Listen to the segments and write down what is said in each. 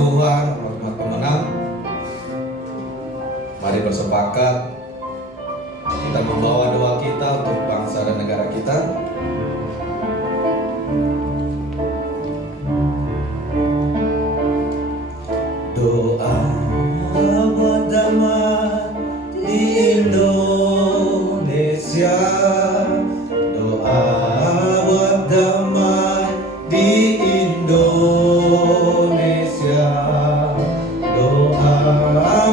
Tuhan, umat pemenang, mari bersepakat kita membawa doa kita untuk bangsa dan negara kita. Doa buat damai di Indonesia. Doa buat damai di Indonesia. Doa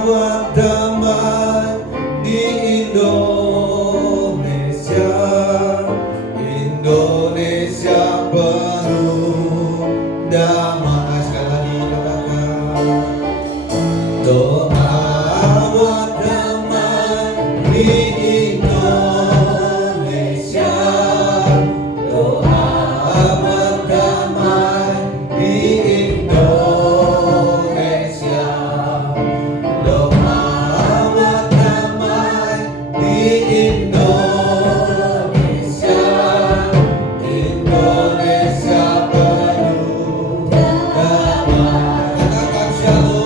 buat damai di Indonesia. Indonesia penuh damai. Sekali lagi katakan. Doa buat damai di Indonesia. Doa buat damai di Indonesia. Doa buat damai di Indonesia. Indonesia penuh damai. Katakan shalom.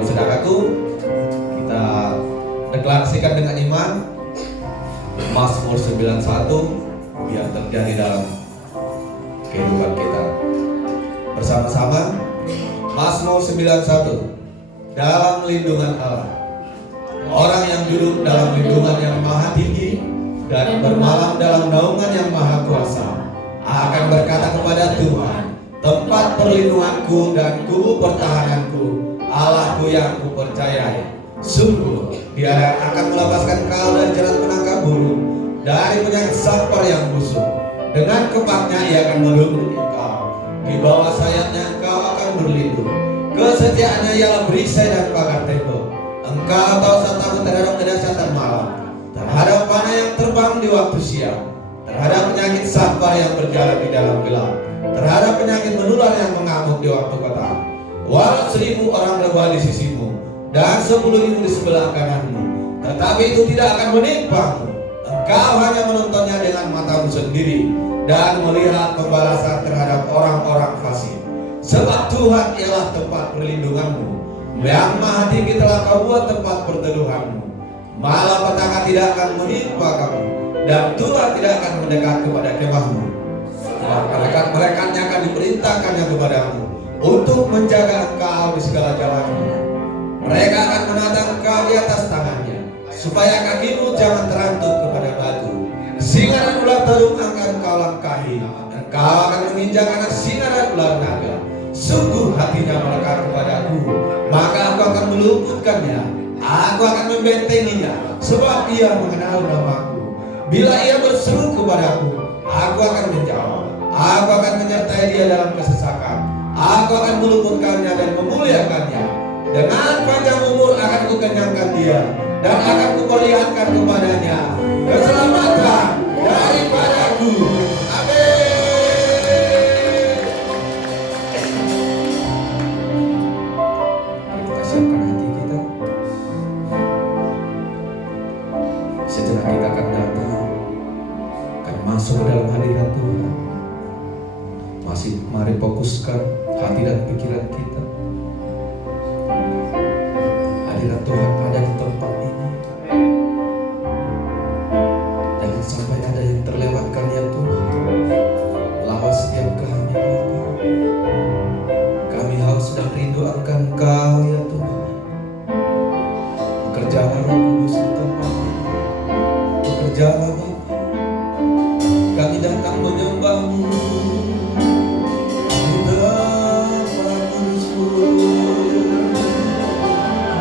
Bapak Saudaraku, kita deklarasikan dengan iman Mazmur 91 biar terjadi dalam kehidupan kita. Bersama-sama Mazmur 91. Dalam lindungan Allah, orang yang duduk dalam lindungan yang maha tinggi dan bermalam dalam naungan yang maha kuasa akan berkata kepada Tuhan, tempat perlindunganku dan kubu pertahananku, Allahku yang kupercayai. Sungguh Dia yang akan melepaskan kau dari jalan penangkap burung, dari penyakit sampar yang busuk. Dengan kepaknya Ia akan melindungi engkau, di bawah sayapnya engkau akan berlindung. Kesetiaannya ialah perisai dan pagar tembok. Engkau tahu takut terhadap kedahsyatan malam, terhadap panah yang terbang di waktu siang, terhadap penyakit sampar yang berjalan di dalam gelap, terhadap penyakit menular yang mengamuk di waktu petang. Walau 1000 orang rebah di sisimu dan 10.000 di sebelah kananmu, tetapi itu tidak akan menimpamu. Engkau hanya menontonnya dengan matamu sendiri dan melihat pembalasan terhadap orang-orang fasik. Sebab Tuhan ialah tempat perlindunganmu, yang maha tinggi telah kau buat tempat perteduhanmu. Malapetaka tidak akan menimpa kamu, dan Tuhan tidak akan mendekat kepada kemahmu. Malaikat-malaikatnya akan diperintahkannya kepadamu untuk menjaga engkau di segala jalanmu. Mereka akan menatang engkau di atas tangannya, supaya kakimu jangan terantuk kepada batu. Singa dan ular tarung akan kau langkahi, dan kau akan menginjak anak singa dan ular naga. Sungguh hatinya melekat kepadaku, maka aku akan meluputkannya. Aku akan membentenginya, sebab ia mengenal namaku. Bila ia berseru kepadaku, aku akan menjawab. Aku akan menyertai dia dalam kesesakan. Aku akan meluputkannya dan memuliakannya. Dengan panjang umur akan kukenyangkan dia, dan akan kuperlihatkan kepadanya keselamatan daripadaku. Amin. Mari kita siapkan hati kita. Sejenak kita akan datang, akan masuk ke dalam hadirat Tuhan. Masih mari fokuskan hati dan pikiran kita. Hadirat Tuhan ada di tempat ini. Jangan sampai ada yang terlewatkan ya Tuhan. Lawas setiap kami Bapa. Kami haus dan rindu akan Kau ya Tuhan. Bekerjalah Roh Kudus di tempat ini. Bekerjalah Bapa. Kami datang menyembah-Mu.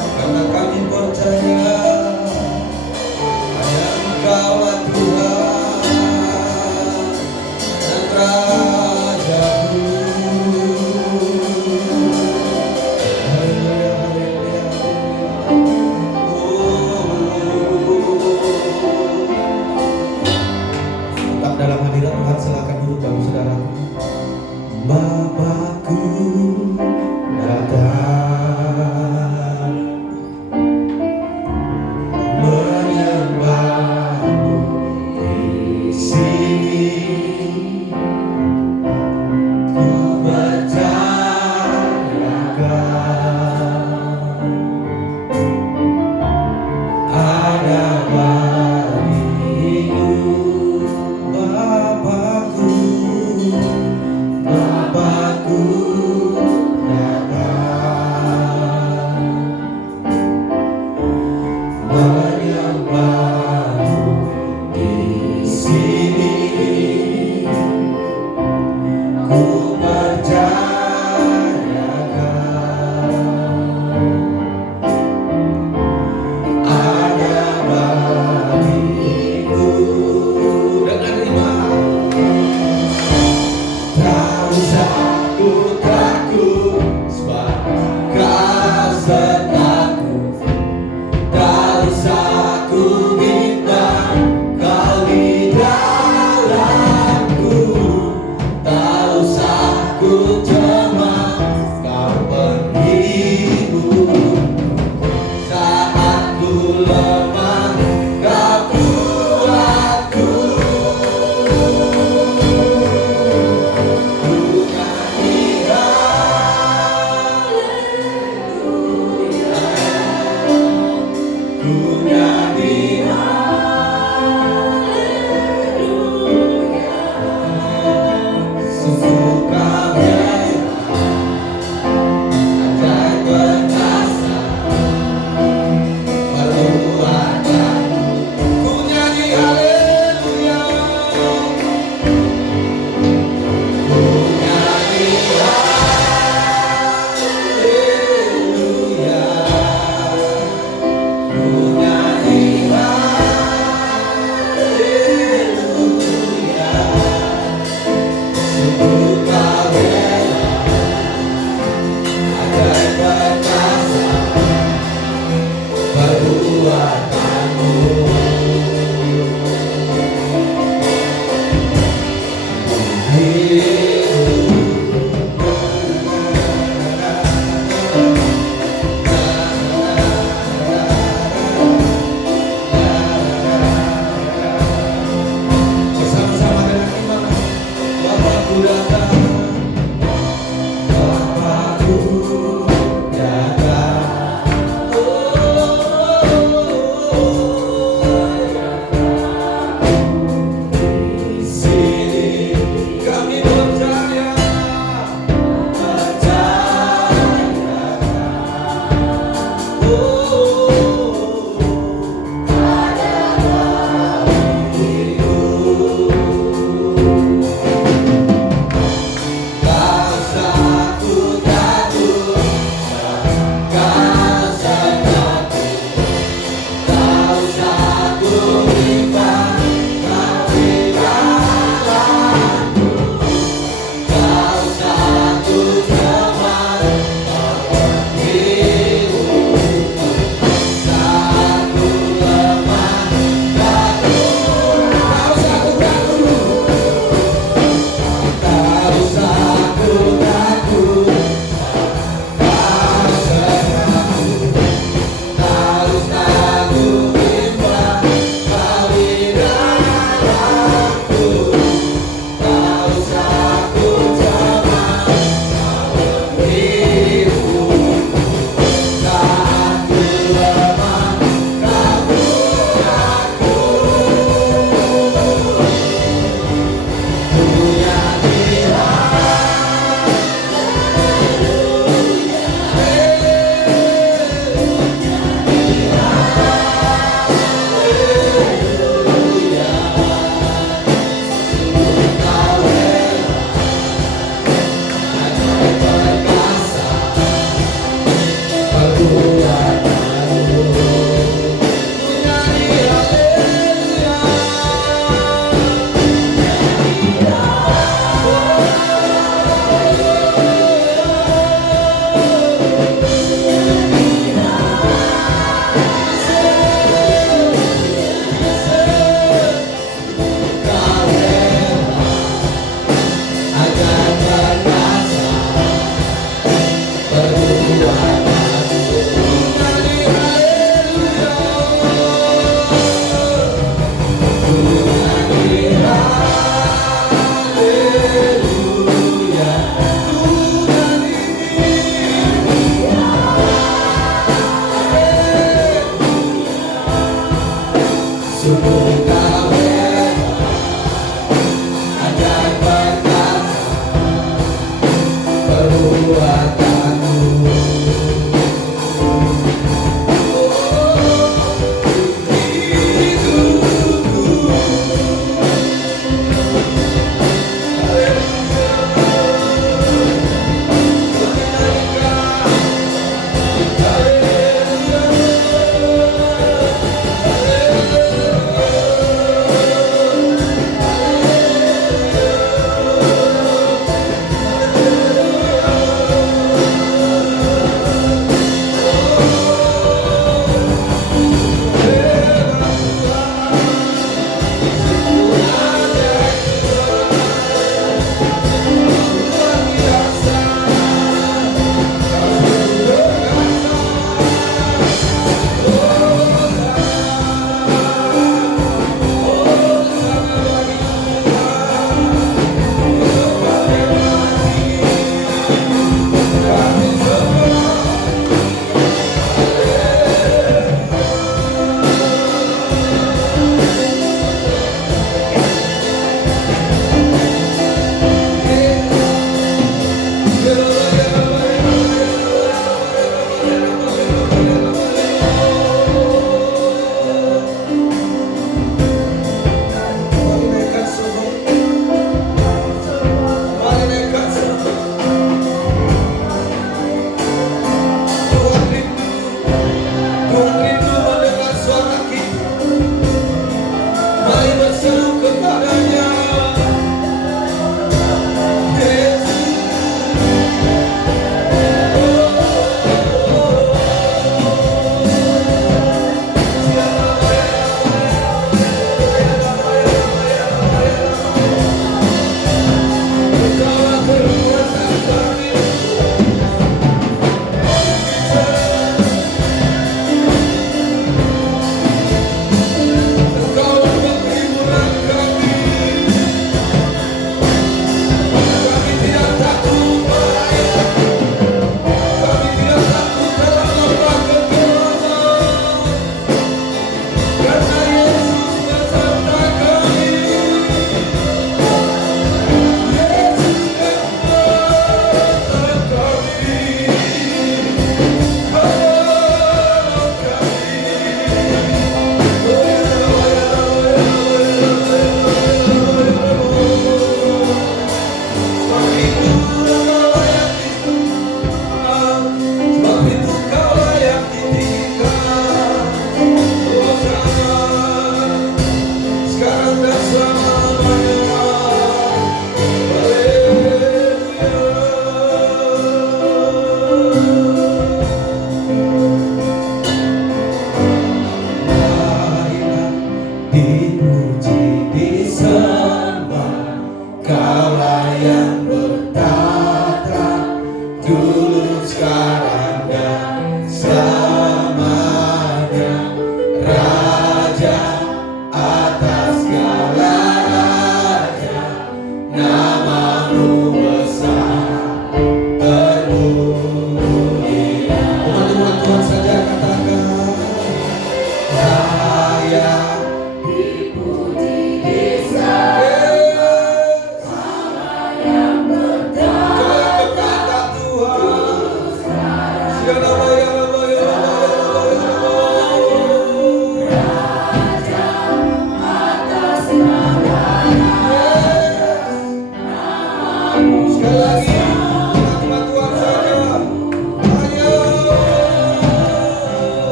Karena kami percaya hanya Engkaulah Tuhan dan Raja-Ku. Haleluya, haleluya, haleluya.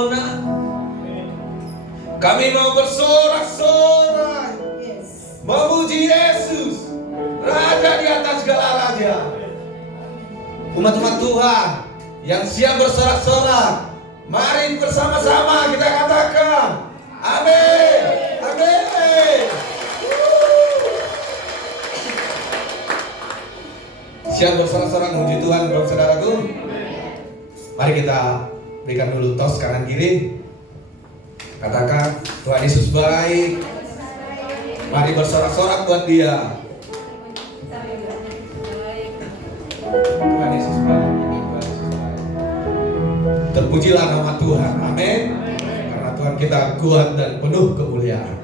sempurna. Kami mau bersorak-sorai, memuji Yesus, Raja di atas segala raja. Umat-umat Tuhan yang siap bersorak-sorak, mari bersama-sama kita katakan amin, amin. Siap bersorak-sorak memuji Tuhan, saudaraku. Mari kita berikan dulu tos kanan kiri. Katakan, Tuhan Yesus baik. Mari bersorak-sorak buat Dia. Tuhan Yesus baik. Terpujilah nama Tuhan. Amin. Karena Tuhan kita kuat dan penuh kemuliaan.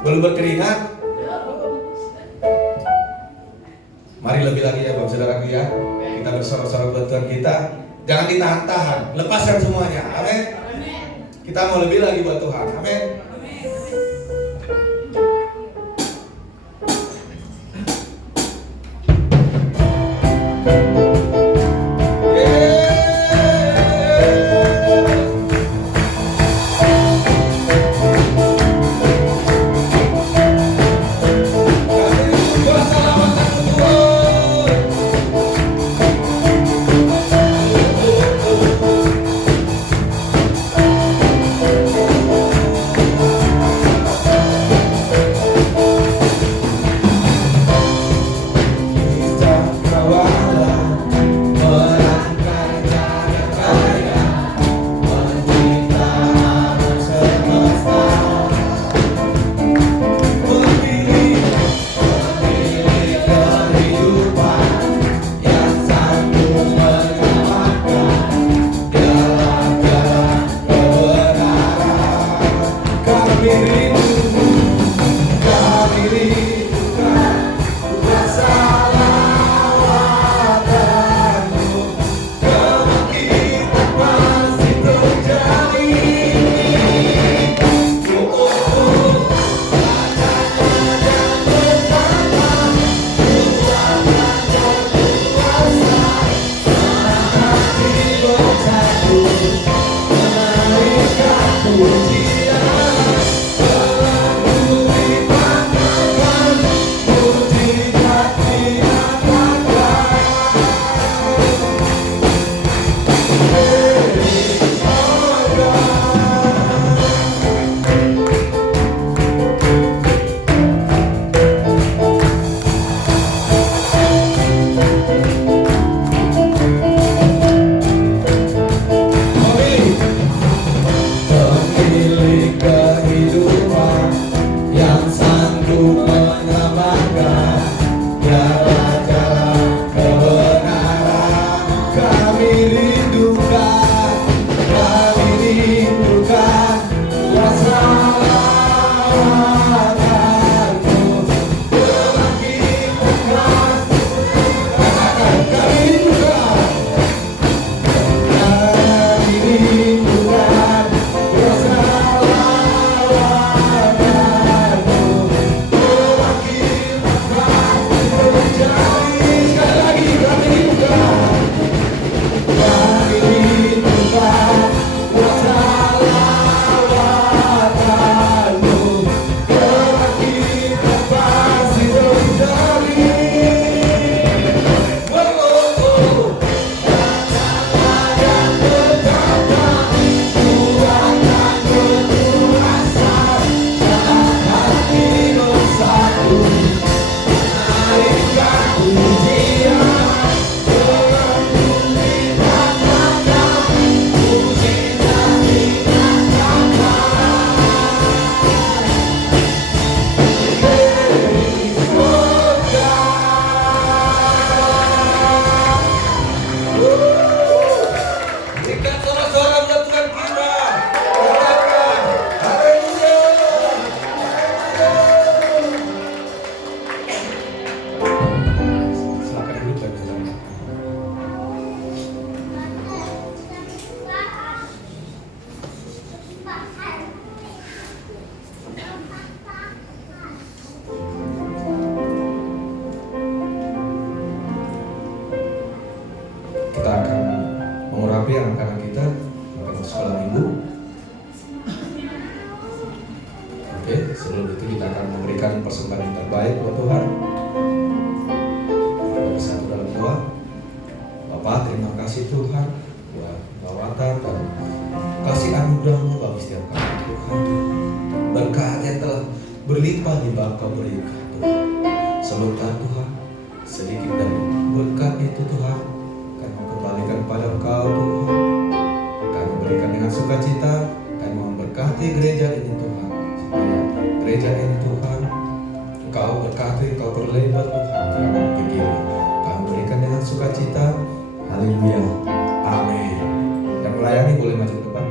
Belum berkeringat? Mari lebih lagi ya Bapak Saudaraku ya. Kita bersorak-sorak buat Tuhan kita. Jangan ditahan-tahan, lepaskan semuanya. Amin. Kita mau lebih lagi buat Tuhan. Amin. Tuhan buat perawatan dan kasih anugerah-Mu bagi setiap kami Tuhan. Berkat yang telah berlimpah di Engkau berikan Tuhan. Salurkan Tuhan sedikit dari berkat itu Tuhan, kami kembalikan kepada Engkau Tuhan. Kami berikan dengan sukacita, kami memberkati gereja ini Tuhan, supaya gereja ini Tuhan Engkau berkati, Engkau berlebar Tuhan dalam begini. Kami berikan dengan sukacita. Haleluya, amin. Yang melayani boleh maju ke depan.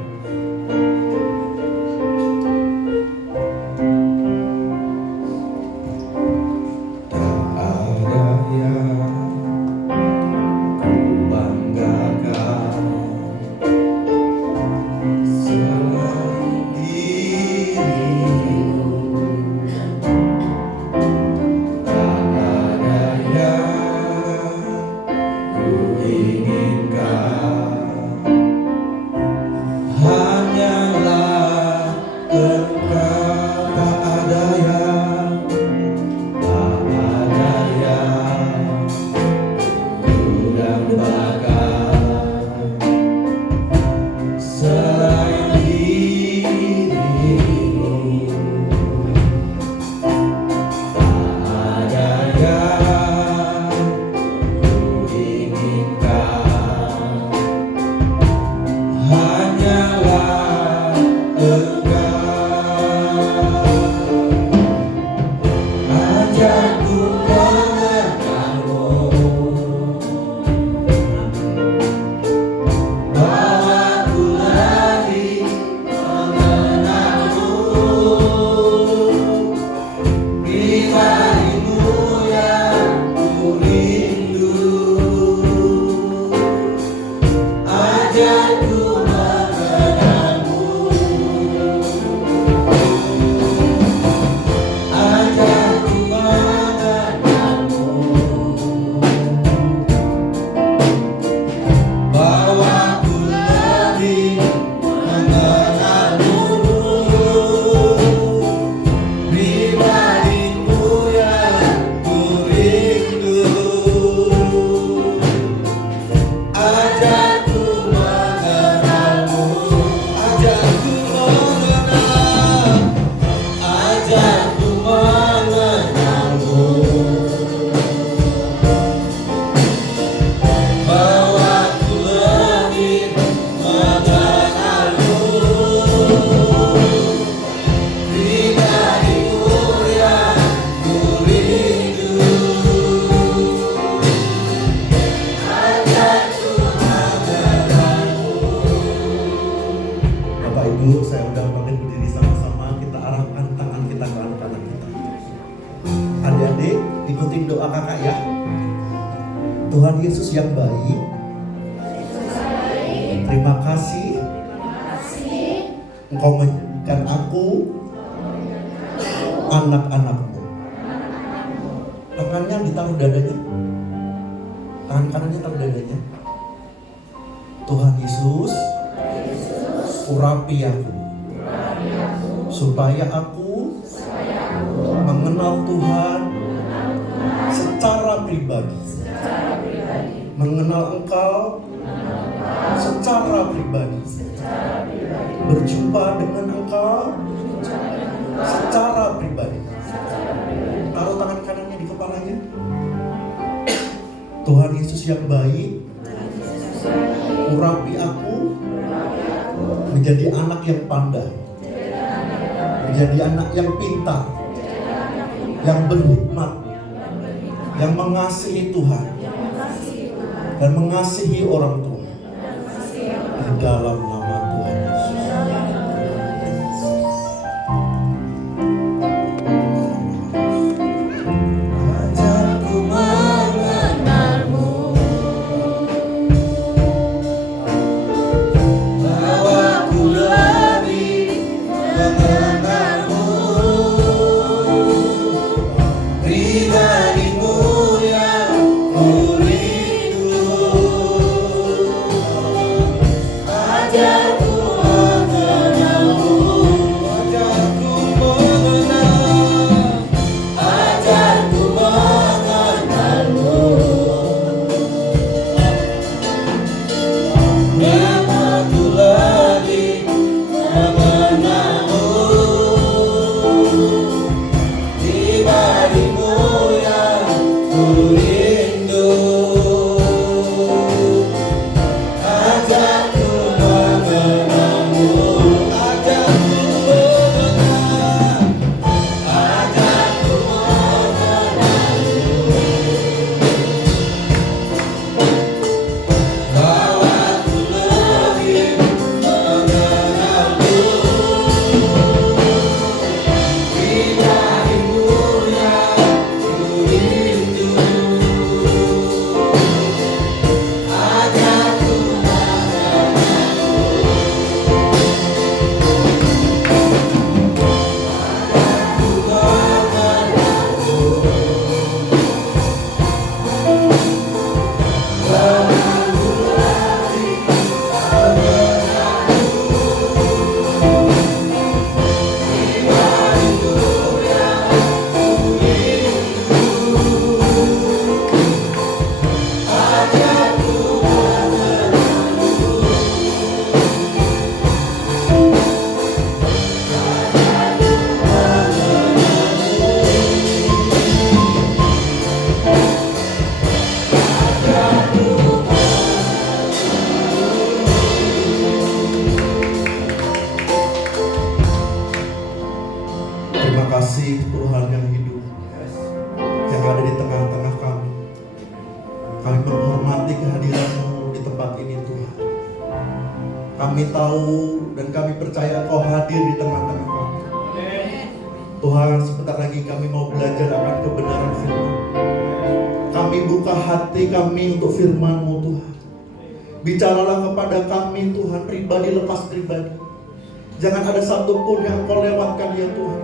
Tuhan Yesus yang baik, terima kasih Engkau menjadikan aku anak-anak-Mu. Tangannya ditaruh dadanya, tangan kanannya taruh dadanya. Tuhan Yesus, urapi aku supaya aku mengenal Tuhan secara pribadi, mengenal Engkau secara pribadi, berjumpa dengan Engkau secara pribadi. Taruh tangan kanannya di kepalanya. Tuhan Yesus yang baik, urapi aku menjadi anak yang pandai, menjadi anak yang pintar, yang berhikmat, yang mengasihi Tuhan dan mengasihi orang tua. Di dalam nama Tuhan Yesus. Ajarku mengenalmu, bawaku lebih mengenalmu, pribadimu yang ku rindu. Ajarku Kami menghormati kehadiran-Mu di tempat ini Tuhan. Kami tahu dan kami percaya Engkau hadir di tengah-tengah kami. Tuhan, sebentar lagi kami mau belajar akan kebenaran firman. Kami buka hati kami untuk firman-Mu Tuhan. Bicaralah kepada kami Tuhan, pribadi lepas pribadi. Jangan ada satupun yang Engkau lewatkan ya Tuhan.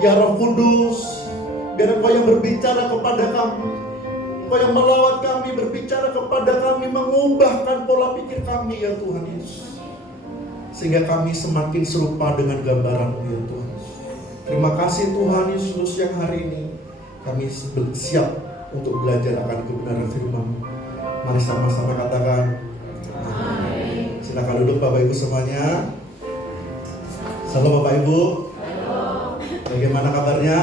Ya Roh Kudus, biar Engkau yang berbicara kepada kami, Engkau yang melawat kami, berbicara kepada kami, mengubahkan pola pikir kami ya Tuhan Yesus, sehingga kami semakin serupa dengan gambaran-Mu ya Tuhan. Terima kasih Tuhan Yesus yang hari ini kami siap untuk belajar akan kebenaran firman-Mu. Mari sama-sama katakan amin. Silakan duduk Bapak Ibu semuanya. Halo Bapak Ibu. Bagaimana kabarnya?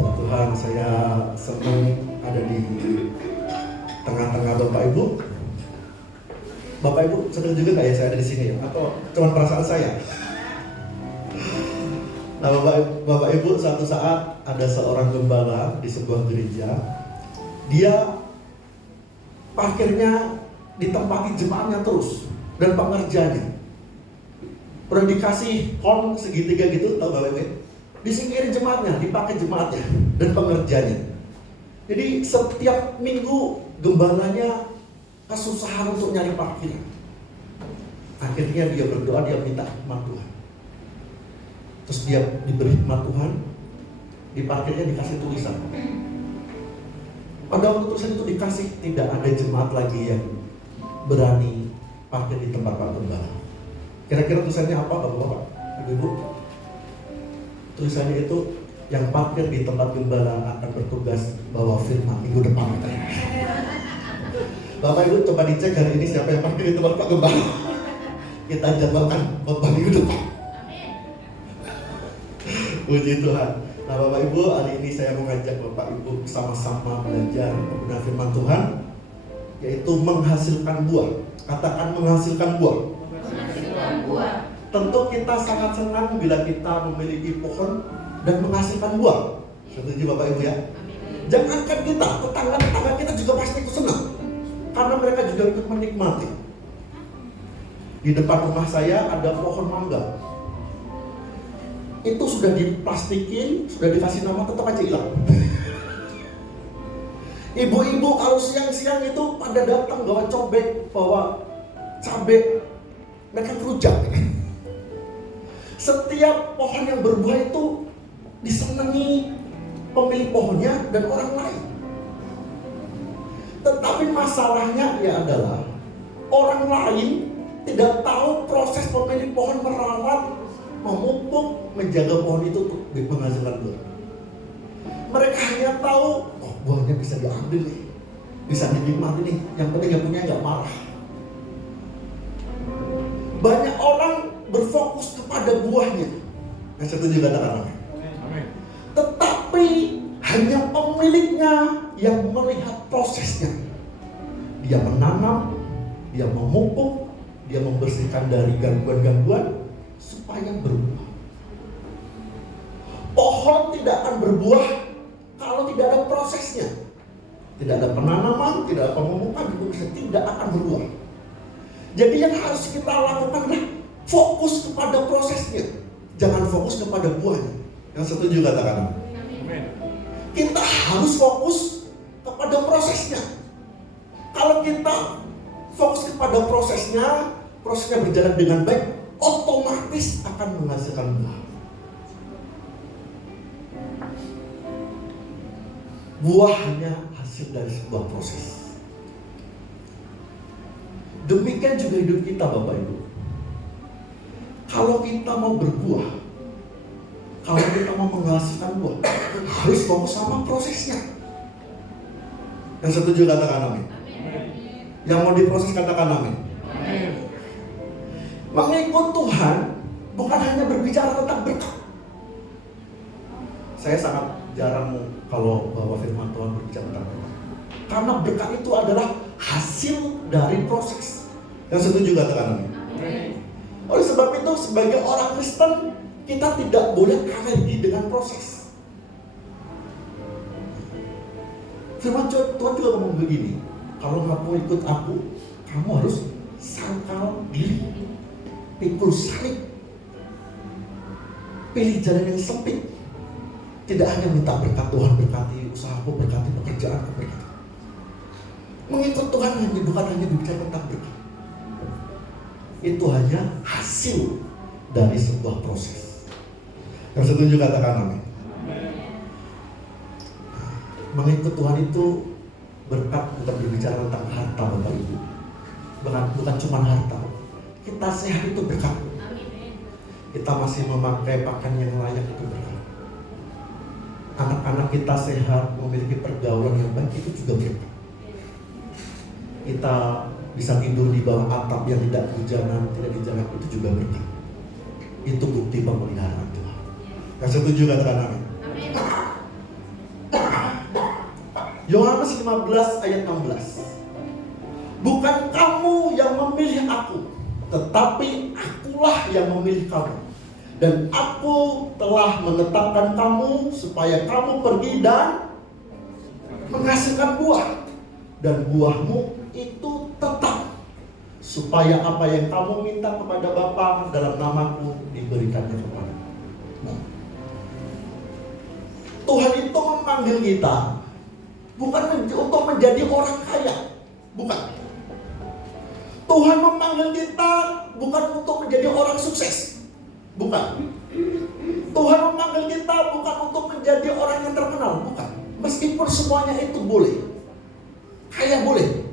Tuhan, saya senang ada di tengah-tengah Bapak Ibu. Bapak Ibu senang juga nggak ya saya ada di sini? Atau cuma perasaan saya? Nah Bapak Ibu, suatu saat ada seorang gembala di sebuah gereja. Dia parkirnya ditempati jemaatnya terus dan pengerjanya. Udah dikasih kon segitiga gitu, tau Bapak Ibu? Disingkirin jemaatnya, dipakai jemaatnya dan pengerjanya. Jadi setiap minggu gembalanya kesusahan untuk nyari parkir. Akhirnya dia berdoa, dia minta hikmat Tuhan. Terus dia diberi hikmat Tuhan, di parkirnya dikasih tulisan. Pada waktu tulisan itu dikasih, tidak ada jemaat lagi yang berani parkir di tempat Pak Gembala. Kira-kira tulisannya apa Bapak-Bapak, Ibu-Ibu? Tulisannya itu, yang parkir di tempat gembala akan bertugas bawa firman minggu depan. Bapak Ibu coba dicek hari ini siapa yang parkir di tempat Pak Gembala. Kita jadwalkan khotbah minggu depan. Puji Tuhan. Nah Bapak Ibu, hari ini saya mengajak Bapak Ibu sama-sama belajar kebenaran firman Tuhan, yaitu menghasilkan buah. Katakan menghasilkan buah. Tentu kita sangat senang bila kita memiliki pohon dan menghasilkan buah. Setuju Bapak Ibu ya? Jangankan kita, tetangga-tetangga kita juga pasti ikut senang, karena mereka juga ikut menikmati. Di depan rumah saya ada pohon mangga. Itu sudah diplastikin, sudah dikasih nama, tetap aja hilang. Ibu-ibu kalau siang-siang itu pada datang bawa cobek, bawa cabai, mereka kerujak. Setiap pohon yang berbuah itu disenangi pemilik pohonnya dan orang lain. Tetapi masalahnya ya adalah orang lain tidak tahu proses pemilik pohon merawat, memupuk, menjaga pohon itu untuk menghasilkan buah. Mereka hanya tahu, oh buahnya bisa diambil nih, bisa dinikmati nih, yang penting yang punya nggak marah. Banyak orang berfokus kepada buahnya. Yang setuju katakan amin. Tetapi hanya pemiliknya yang melihat prosesnya. Dia menanam, dia memupuk, dia membersihkan dari gangguan-gangguan supaya berbuah. Pohon tidak akan berbuah kalau tidak ada prosesnya. Tidak ada penanaman, tidak ada pemupukan, tidak akan berbuah. Jadi yang harus kita lakukan adalah fokus kepada prosesnya, jangan fokus kepada buahnya. Yang setuju katakan amin. Kita harus fokus kepada prosesnya. Kalau kita fokus kepada prosesnya berjalan dengan baik, otomatis akan menghasilkan buah. Buah hanya hasil dari sebuah proses. Demikian juga hidup kita Bapak Ibu. Kalau kita mau berbuah, kalau kita mau menghasilkan buah, harus fokus sama prosesnya. Yang setuju katakan amin. Yang mau diproses katakan amin. Mengikut Tuhan bukan hanya berbicara tentang berkat. Saya sangat jarang kalau bawa firman Tuhan berbicara tentang berkat, karena berkat itu adalah hasil dari proses. Yang setuju katakan amin. Oleh sebab itu sebagai orang Kristen kita tidak boleh alergi dengan proses. Firman Tuhan juga ngomong begini, kalau nggak mau ikut aku, kamu harus sangkal diri, pikul salib, pilih jalan yang sempit. Tidak hanya minta berkat Tuhan, berkati usahaku, berkati pekerjaanku, berkati. Mengikut Tuhan bukan hanya bicara tentang berkat. Itu hanya hasil dari sebuah proses. Yang setuju katakan amin. Mengikut Tuhan itu berkat bukan berbicara tentang harta Bapak Ibu. Bukan cuma harta. Kita sehat itu berkat. Kita masih memakai pakaian yang layak itu berkat. Anak-anak kita sehat, memiliki pergaulan yang baik itu juga berkat. Kita bisa tidur di bawah atap yang tidak hujanan, tidak dijaga, itu juga berkat. Itu bukti pemeliharaan Tuhan. Yang setuju katakan amin. Yohanes 15 ayat 16. Bukan kamu yang memilih aku, tetapi akulah yang memilih kamu. Dan aku telah menetapkan kamu supaya kamu pergi dan menghasilkan buah. Dan buahmu itu tetap, supaya apa yang kamu minta kepada Bapa dalam namaku diberikannya kepada. Tuhan itu memanggil kita bukan untuk menjadi orang kaya, bukan. Tuhan memanggil kita bukan untuk menjadi orang sukses, bukan. Tuhan memanggil kita bukan untuk menjadi orang yang terkenal, bukan. Meskipun semuanya itu boleh, kaya boleh,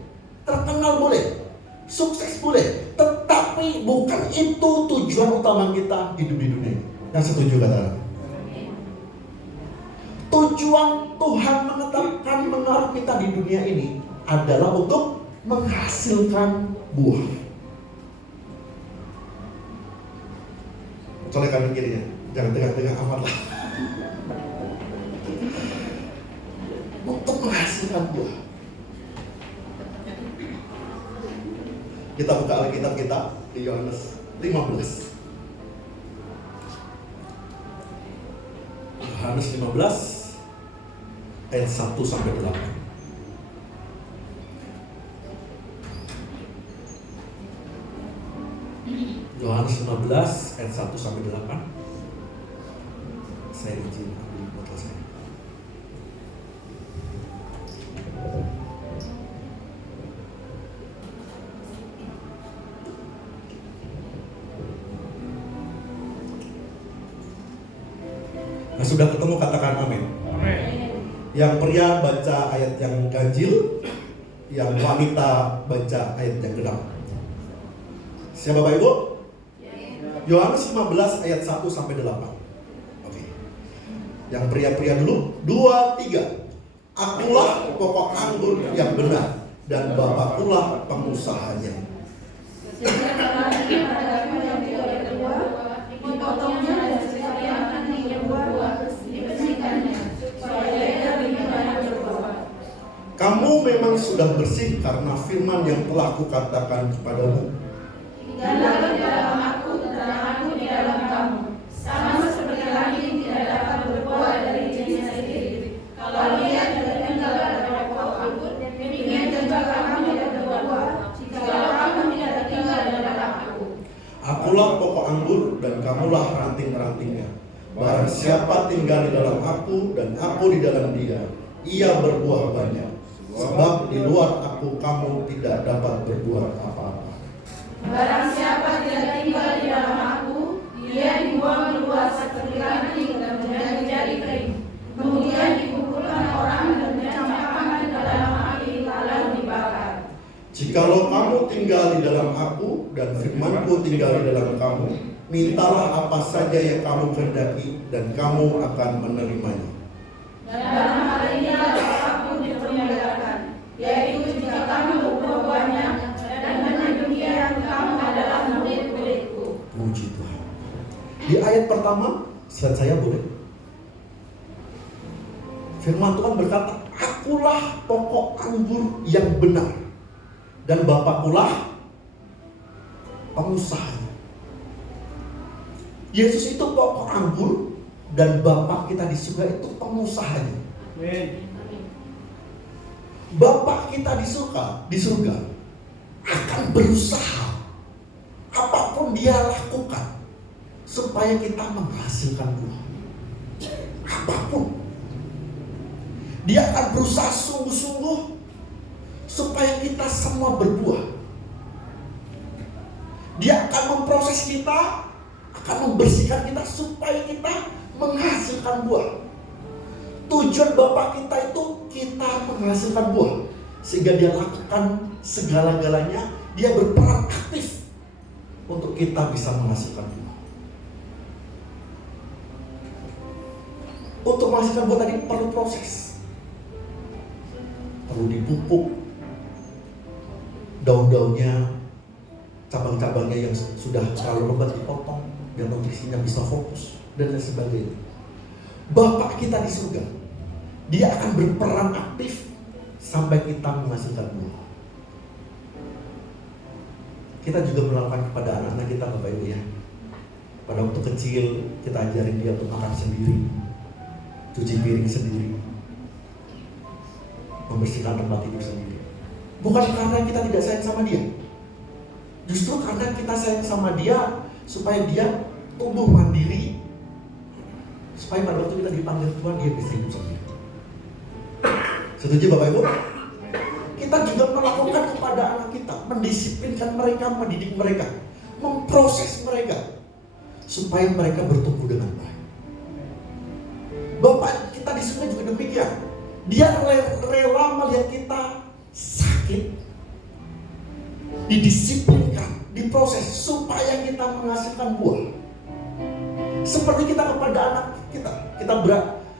terkenal boleh, sukses boleh, tetapi bukan itu tujuan utama kita hidup di dunia ini. Yang setuju katakan? Tujuan Tuhan menetapkan menaruh kita di dunia ini adalah untuk menghasilkan buah. Colek kanan kirinya, jangan tengah-tengah amat lah. Untuk menghasilkan buah. Kita buka Alkitab kita di Yohanes 15. Yohanes 15 ayat 1 sampai 8. Yohanes 15 ayat 1 sampai 8. Saya izin ambil botol saya. Nah, sudah ketemu katakan amin. Yang pria baca ayat yang ganjil, yang wanita baca ayat yang genap. Siapa Bapak Ibu? Yohanes 15 ayat 1 sampai 8. Oke. Yang pria-pria dulu, 2, 3. Akulah pokok anggur yang benar, dan Bapakkulah pengusahanya. Kamu memang sudah bersih karena firman yang telah kukatakan kepadamu. Tinggallah di dalam aku dan aku di dalam kamu. Sama seperti langit tidak dapat berbuah dari dirinya sendiri. Kalau ia tidak tinggal pada pokok anggur, demikian juga kamu tidak berbuah. Jikalau kamu tidak tinggal dalam aku. Akulah pokok anggur dan kamulah ranting-rantingnya. Barang siapa tinggal di dalam aku dan aku di dalam dia, ia berbuah banyak. Sebab di luar aku kamu tidak dapat berbuat apa-apa. Barang siapa tidak tinggal di dalam aku, dia dibuang keluar seperti ranting dan menjadi kering. Kemudian dikumpulkan orang dan dicampakkan ke dalam api lalu dibakar. Jikalau kamu tinggal di dalam aku dan firmanku tinggal di dalam kamu, mintalah apa saja yang kamu kehendaki dan kamu akan menerimanya. Dalam hal ini aku dipermuliakan, yaitu jika kamu berbuah banyak, dan dengan demikian kamu adalah murid-muridku. Puji Tuhan. Di ayat pertama, slide saya boleh? Firman Tuhan berkata, akulah pokok anggur yang benar, dan Bapakkulah pengusahanya. Yesus itu pokok anggur, dan Bapak kita di surga itu pengusahanya. Bapa kita di surga akan berusaha apapun dia lakukan supaya kita menghasilkan buah. Apapun. Dia akan berusaha sungguh-sungguh supaya kita semua berbuah. Dia akan memproses kita, akan membersihkan kita supaya kita menghasilkan buah. Tujuan Bapa kita itu kita menghasilkan buah. Sehingga dia lakukan segala-galanya, dia berperan aktif untuk kita bisa menghasilkan buah. Untuk menghasilkan buah tadi perlu proses. Perlu dipupuk, daun-daunnya, cabang-cabangnya yang sudah terlalu lebat dipotong biar nutrisinya bisa fokus dan lain sebagainya. Bapak kita di surga, dia akan berperan aktif sampai kita menghasilkan buah. Kita juga melakukan kepada anak-anak kita, Bapak Ibu ya. Pada waktu kecil kita ajarin dia untuk makan sendiri, cuci piring sendiri, membersihkan tempat tidur sendiri. Bukan karena kita tidak sayang sama dia, justru karena kita sayang sama dia supaya dia tumbuh mandiri, supaya pada waktu kita dipanggil Tuhan dia bisa hidup sendiri. Setuju Bapak Ibu? Kita juga melakukan kepada anak kita, mendisiplinkan mereka, mendidik mereka, memproses mereka supaya mereka bertumbuh dengan baik. Bapak kita di surga juga demikian. Dia rela melihat kita sakit, didisiplinkan, diproses supaya kita menghasilkan buah. Seperti kita kepada anak kita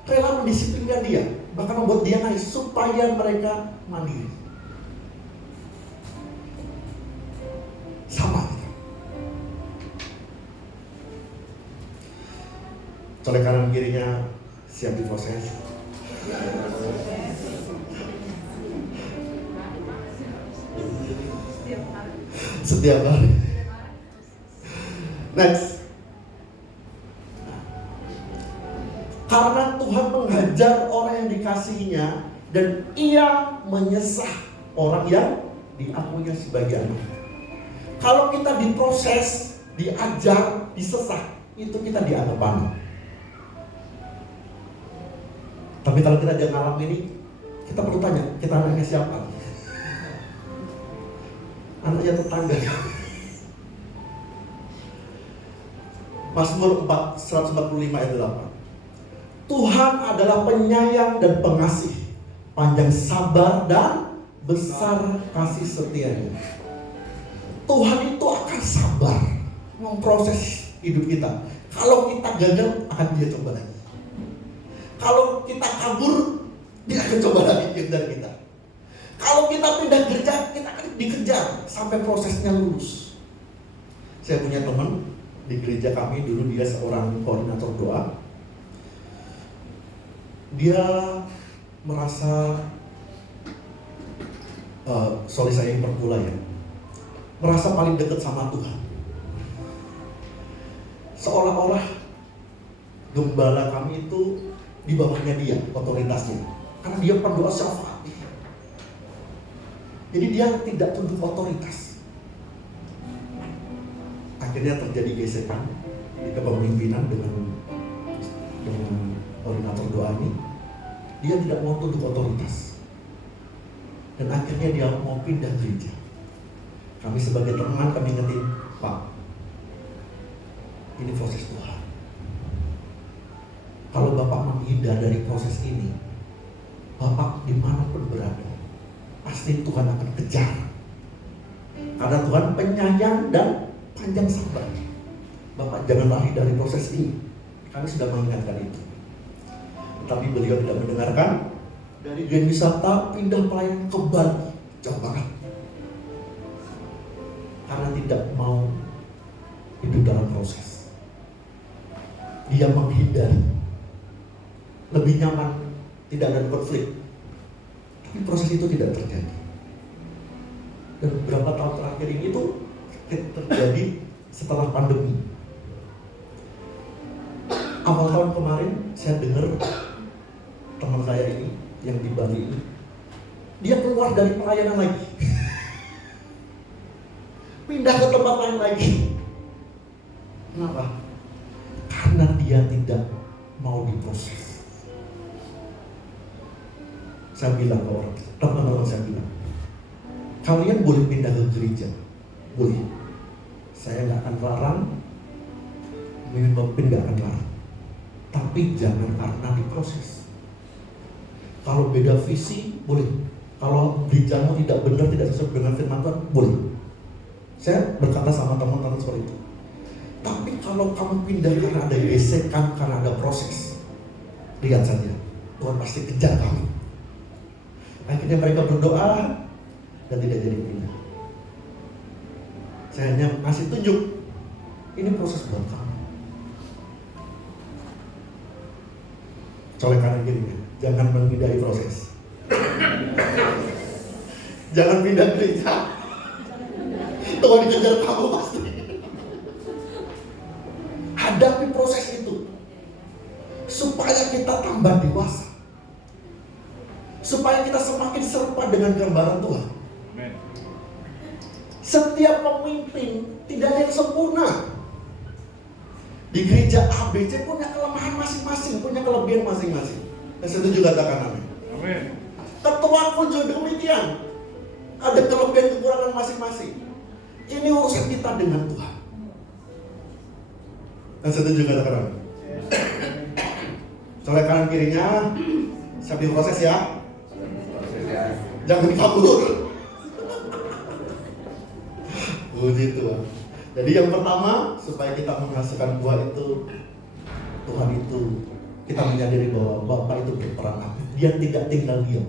rela mendisiplinkan dia, bahkan membuat dia nangis supaya mereka mandiri. Sama kita. Colek kanan kirinya siap diproses. Setiap hari. Next. Karena Tuhan menghajar orang yang dikasihinya dan ia menyesah orang yang diakuinya sebagai anak. Kalau kita diproses, diajar, disesah, itu kita dianggap anak. Tapi kalau kita jangan ngalamin ini, kita perlu tanya, kita anaknya siapa? Anaknya tetangga. Mazmur 145 ayat 8. Tuhan adalah penyayang dan pengasih, panjang sabar dan besar kasih setianya. Tuhan itu akan sabar memproses hidup kita. Kalau kita gagal, akan dia coba lagi. Kalau kita kabur, dia akan coba lagi dari kita. Kalau kita pindah gereja, kita akan dikejar sampai prosesnya lulus. Saya punya teman di gereja kami, dulu dia seorang koordinator doa. Dia merasa, sorry saya hiperbola ya, merasa paling dekat sama Tuhan. Seolah-olah gembala kami itu di bawahnya dia, otoritasnya. Karena dia pendoa syafaat. Jadi dia tidak tunduk otoritas. Akhirnya terjadi gesekan di kepemimpinan dengan koordinator doa ini. Dia tidak mau tunduk otoritas. Dan akhirnya dia mau pindah gereja. Kami sebagai teman, kami ingetin, Pak, ini proses Tuhan. Kalau Bapak menghindar dari proses ini, Bapak dimanapun berada, pasti Tuhan akan kejar. Karena Tuhan penyayang dan panjang sabar. Bapak jangan lari dari proses ini. Kami sudah mengingatkan itu. Tapi beliau tidak mendengarkan. Dari Gen Wisata pindah pelayanan ke Bali, Jawa Barat. Karena tidak mau hidup dalam proses. Dia menghindari. Lebih nyaman, tidak ada konflik. Tapi proses itu tidak terjadi. Dan beberapa tahun terakhir ini itu terjadi setelah pandemi. Awal tahun kemarin saya dengar teman saya ini yang di Bali ini, dia keluar dari pelayanan lagi. Pindah ke tempat lain lagi. Kenapa? Karena dia tidak mau diproses. Saya bilang ke orang, teman-teman saya bilang, kalian boleh pindah ke gereja, boleh. Saya nggak akan larang, memimpin nggak akan larang. Tapi jangan karena diproses. Kalau beda visi, boleh. Kalau gerejamu tidak benar, tidak sesuai dengan firman Tuhan, boleh. Saya berkata sama teman-teman seperti itu. Tapi kalau kamu pindah karena ada gesekan, karena ada proses, lihat saja, Tuhan pasti kejar kamu. Akhirnya mereka berdoa dan tidak jadi pindah. Saya hanya kasih tunjuk, ini proses buat kamu. Colek kanan kiri, jangan menghindari proses. Jangan pindah gereja. Tuhan dikejar kamu pasti. Hadapi proses itu supaya kita tambah dewasa, supaya kita semakin serupa dengan gambaran Tuhan. Setiap pemimpin tidak ada yang sempurna. Di gereja ABC punya kelemahan masing-masing, punya kelebihan masing-masing. Dan setuju katakan amin. Ketua pun juga demikian. Ada kelebihan kekurangan masing-masing. Ini urusan kita dengan Tuhan. Dan setuju katakan amin. Colek kanan kirinya, sambil proses ya. Jangan kabur. Puji Tuhan. Jadi yang pertama, supaya kita menghasilkan buah itu, Tuhan itu, kita menyadari bahwa Bapa itu berperan aktif. Dia tidak tinggal diam,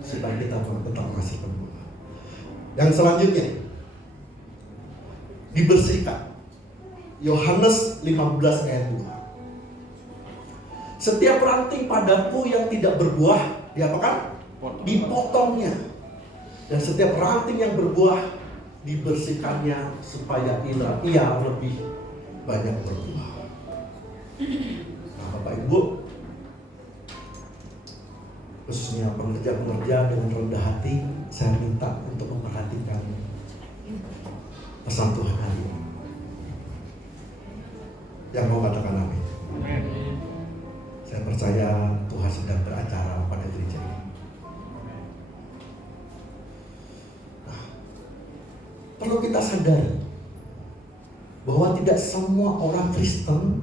supaya kita tetap menghasilkan buah. Yang selanjutnya, dibersihkan. Yohanes 15 ayat 2. Setiap ranting padaku yang tidak berbuah, diapakan? Dipotongnya. Dan setiap ranting yang berbuah, dibersihkannya supaya ia lebih banyak berbuah. Nah, Bapak Ibu, khususnya pengerja-pengerja dengan rendah hati, saya minta untuk memperhatikan pesan Tuhan hari ini. Yang mau katakan amin. Saya percaya Tuhan sedang beracara pada gereja ini. Perlu kita sadari bahwa tidak semua orang Kristen,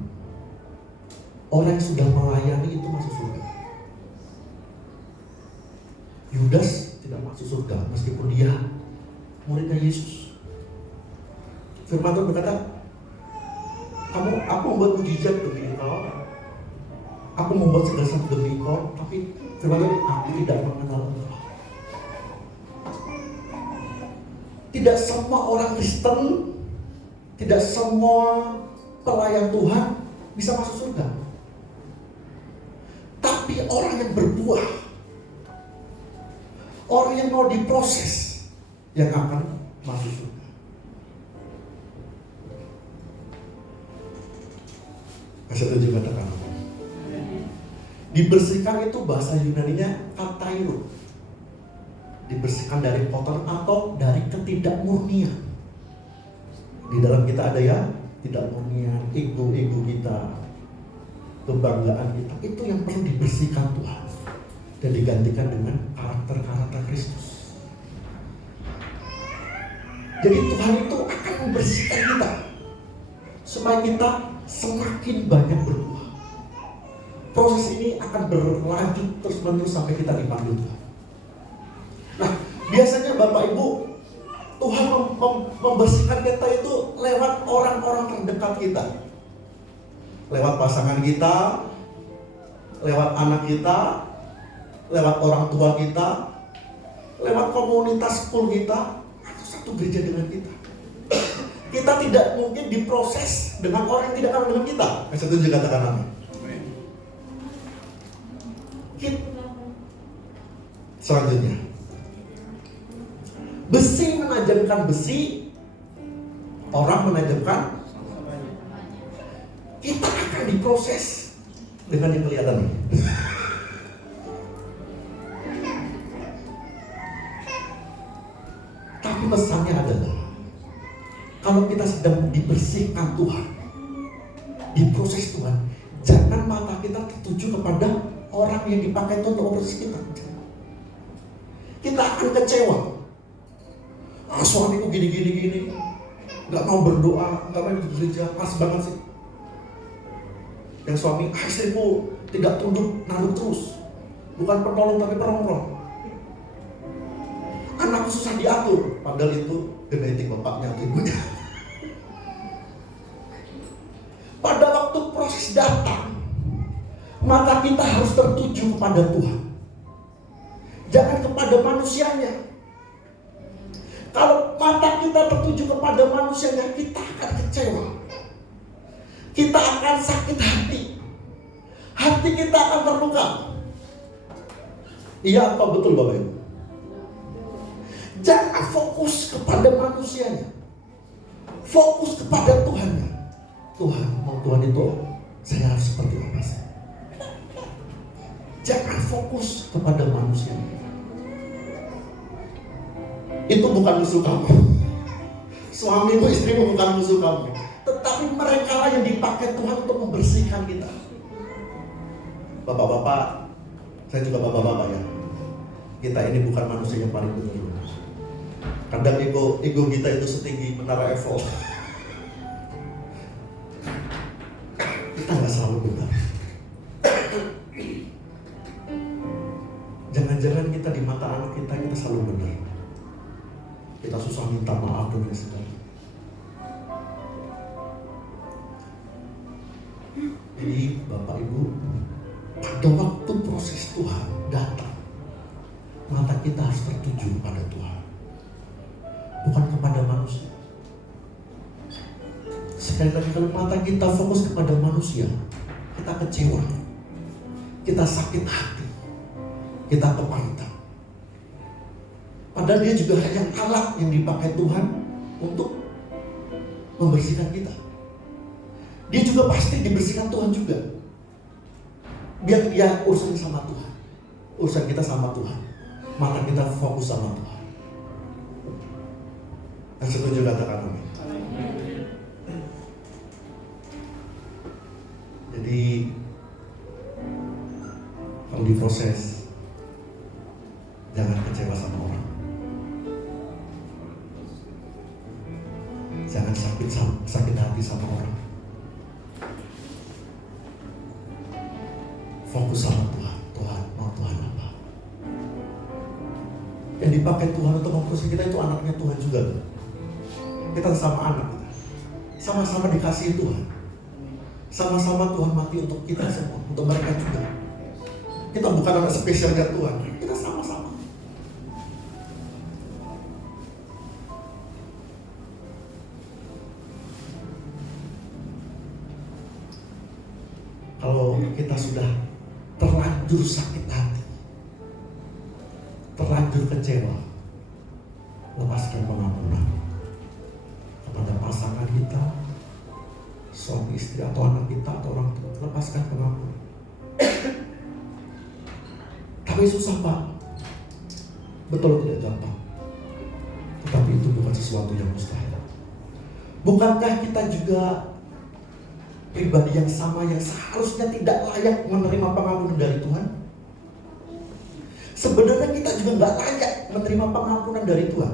orang yang sudah melayani itu masuk surga. Yudas tidak masuk surga meskipun dia muridnya Yesus. Firman Tuhan berkata, aku membuat mujizat demi engkau, aku membuat segala sesuatu demi engkau, tapi firman Tuhan, aku tidak mengenal engkau. Tidak semua orang Kristen, tidak semua pelayan Tuhan bisa masuk surga. Tapi orang yang berbuah, orang yang mau diproses, yang akan masuk surga. Saya setuju katakan. Dibersihkan itu bahasa Yunaninya katairo. Dibersihkan dari kotoran atau dari ketidakmurnian. Di dalam kita ada ya tidak murnian, ego kita, kebanggaan kita, itu yang perlu dibersihkan Tuhan dan digantikan dengan karakter Kristus. Jadi Tuhan itu akan membersihkan kita supaya kita semakin banyak berbuah. Proses ini akan berlanjut terus-menerus sampai kita dipanggil Tuhan. Nah, biasanya Bapak Ibu, Tuhan membersihkan kita itu lewat orang-orang terdekat kita. Lewat pasangan kita, lewat anak kita, lewat orang tua kita, lewat komunitas school kita, atau satu gereja dengan kita. Kita tidak mungkin diproses dengan orang yang tidak kenal dengan kita. Saya setuju katakan amin. Selanjutnya, besi menajamkan besi, orang menajamkan. Kita akan diproses dengan yang kelihatan ini. Tapi pesannya adalah, kalau kita sedang dibersihkan Tuhan, diproses Tuhan, jangan mata kita tertuju kepada orang yang dipakai Tuhan untuk membersih kita. Kita akan kecewa. Suamiku gini, nggak mau berdoa, nggak mau gereja, pas banget sih. Yang suami, istriku tidak tunduk, nunduk terus, bukan penolong tapi perongrong. Anakku susah diatur, padahal itu genetik bapaknya atau ibunya. Pada waktu proses datang, mata kita harus tertuju kepada Tuhan, jangan kepada manusianya. Kalau mata kita tertuju kepada manusianya, kita akan kecewa, kita akan sakit hati kita akan terluka. Iya apa betul Bapak Ibu? Jangan fokus kepada manusianya, fokus kepada Tuhannya. Tuhan, mau Tuhan itu saya harus seperti apa sih? Jangan fokus kepada manusia. Itu bukan musuh kamu. Suamimu, istrimu bukan musuh kamu. Tetapi mereka lah yang dipakai Tuhan untuk membersihkan kita. Bapak-bapak, saya juga bapak-bapak ya. Kita ini bukan manusia yang paling benar. Kadang ego kita itu setinggi menara Eiffel. Kita nggak selalu benar. Jangan-jangan kita di mata anak kita selalu benar. Kita susah minta maaf dengan segala. Jadi Bapak Ibu, pada waktu proses Tuhan datang, mata kita harus tertuju pada Tuhan, bukan kepada manusia. Sekali lagi, kalau mata kita fokus kepada manusia, kita kecewa, kita sakit hati, kita kepahitan. Padahal dia juga hanya alat yang dipakai Tuhan untuk membersihkan kita. Dia juga pasti dibersihkan Tuhan juga. Biar dia urusan sama Tuhan, urusan kita sama Tuhan, mata kita fokus sama Tuhan. Yang setuju katakan amin. Jadi kalau diproses, jangan kecewa sama orang, jangan sakit hati sama orang. Fokus sama Tuhan. Tuhan mau Tuhan apa? Yang dipakai Tuhan untuk memproses kita itu anaknya Tuhan juga. Kita sama anak kita, sama-sama dikasihi Tuhan, sama-sama Tuhan mati untuk kita semua, untuk mereka juga. Kita bukan anak spesialnya Tuhan, kita sama-sama. Kalau kita sudah terlanjur sakit hati, terlanjur kecewa, lepaskan pengampunan kepada pasangan kita, suami istri atau anak kita atau orang tua. Lepaskan pengampunan. Tapi susah Pak, betul tidak gampang. Tetapi itu bukan sesuatu yang mustahil. Bukankah kita juga pribadi yang sama yang seharusnya tidak layak menerima pengampunan dari Tuhan? Sebenarnya kita juga nggak layak menerima pengampunan dari Tuhan.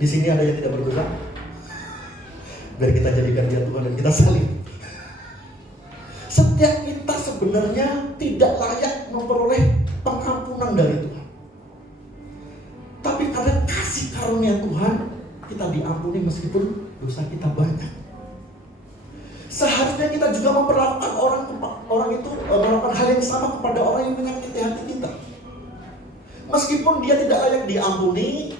Di sini ada yang tidak berdosa? Biar kita jadikan dia Tuhan dan kita salib. Setiap kita sebenarnya tidak layak memperoleh pengampunan dari Tuhan. Tapi karena kasih karunia Tuhan, kita diampuni meskipun dosa kita banyak. Seharusnya kita juga memperlakukan orang itu melakukan hal yang sama kepada orang yang menyakiti hati kita. Meskipun dia tidak layak diampuni,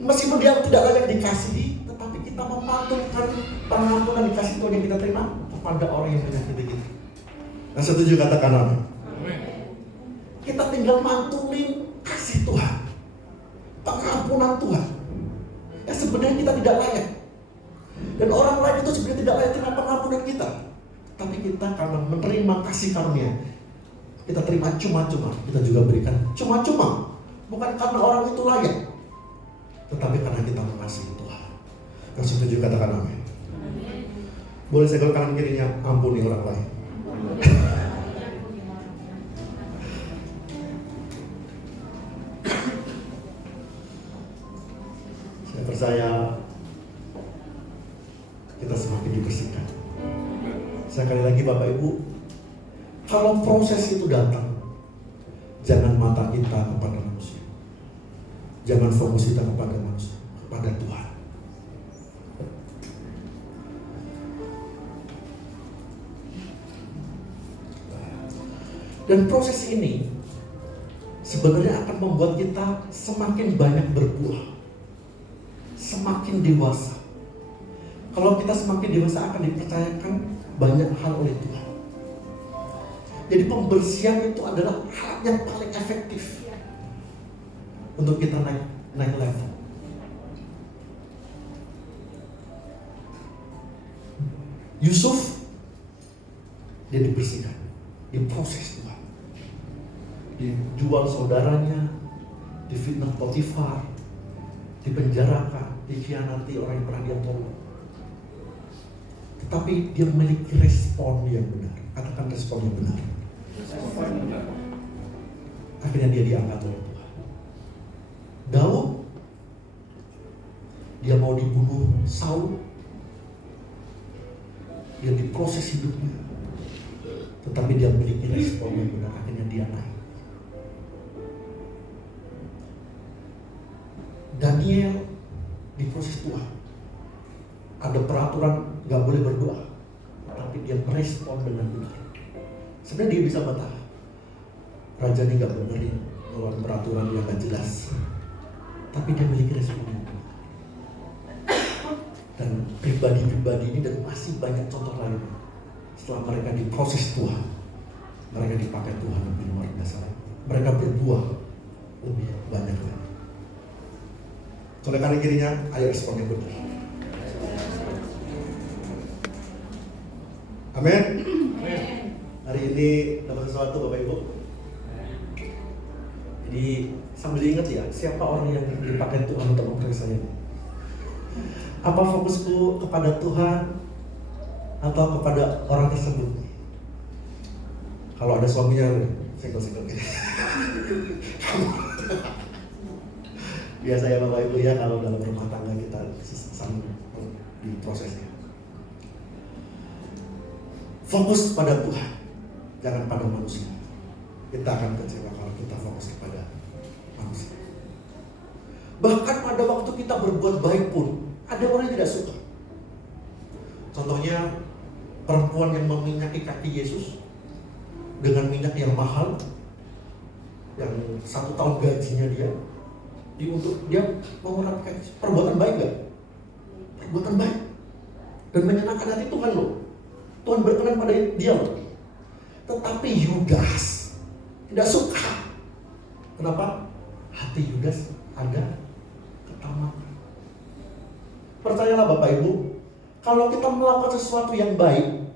meskipun dia tidak layak dikasihi, tetapi kita memantulkan pengampunan dikasih Tuhan yang kita terima kepada orang yang menyakiti kita. Nah, setuju katakan amin. Kita tinggal mantulin kasih Tuhan, pengampunan Tuhan yang sebenarnya kita tidak layak. Dan orang lain itu sebenarnya tidak layak terima pengampunan kita. Tapi kita karena menerima kasih karunia, kita terima cuma-cuma, kita juga berikan cuma-cuma. Bukan karena orang itu layak, tetapi karena kita mengasihi Tuhan. Yang setuju katakan amin. Boleh segel kanan kirinya, ampuni orang lain. Saya percaya kita semakin dibersihkan. Sekali lagi Bapak Ibu, kalau proses itu datang, jangan mata kita kepada manusia, jangan fokus kita kepada manusia, kepada Tuhan. Dan proses ini sebenarnya akan membuat kita semakin banyak berbuah, semakin dewasa. Kalau kita semakin dewasa akan dipercayakan banyak hal oleh Tuhan. Jadi pembersihan itu adalah hal yang paling efektif untuk kita naik level. Yusuf dia dibersihkan, diproses Tuhan. Dijual saudaranya, difitnah Potifar, dipenjarakan, dikhianati orang yang pernah dia tolong. Tetapi dia memiliki respon yang benar. Katakan respon yang benar. Akhirnya dia diangkat oleh Tuhan. Daud, dia mau dibunuh Saul, dia diproses hidupnya, tetapi dia memiliki respon yang benar. Akhirnya dia naik. Daniel diproses Tuhan. Ada peraturan gak boleh berdoa, tapi dia merespon dengan benar. Sebenarnya dia bisa bertahan. Raja ini gak benerin, ngeluarin peraturan yang gak jelas, tapi dia memiliki respon yang benar. Dan pribadi-pribadi ini dan masih banyak contoh lain, setelah mereka diproses Tuhan, mereka dipakai Tuhan lebih luar biasa. Mereka berbuah lebih banyak lagi. Oleh kanan kirinya, ayo respon yang benar. Amin. Hari ini dapat sesuatu Bapak Ibu. Jadi sambil ingat ya, siapa orang yang dipakai Tuhan untuk memperiksa saya? Apa fokusku kepada Tuhan atau kepada orang tersebut? Kalau ada suaminya, segel-segel gitu. Biasa ya Bapak Ibu ya, kalau dalam rumah tangga kita sama di prosesnya. Fokus pada Tuhan, jangan pada manusia. Kita akan kecewa kalau kita fokus kepada manusia. Bahkan pada waktu kita berbuat baik pun, ada orang yang tidak suka. Contohnya, perempuan yang meminyaki kaki Yesus dengan minyak yang mahal, yang 1 tahun gajinya dia mau merapikan. Perbuatan baik gak? Perbuatan baik dan menyenangkan hati Tuhan loh. Tuhan berkenan pada dia loh. Tetapi Yudas tidak suka. Kenapa? Hati Yudas ada ketamakan. Percayalah Bapak Ibu, kalau kita melakukan sesuatu yang baik,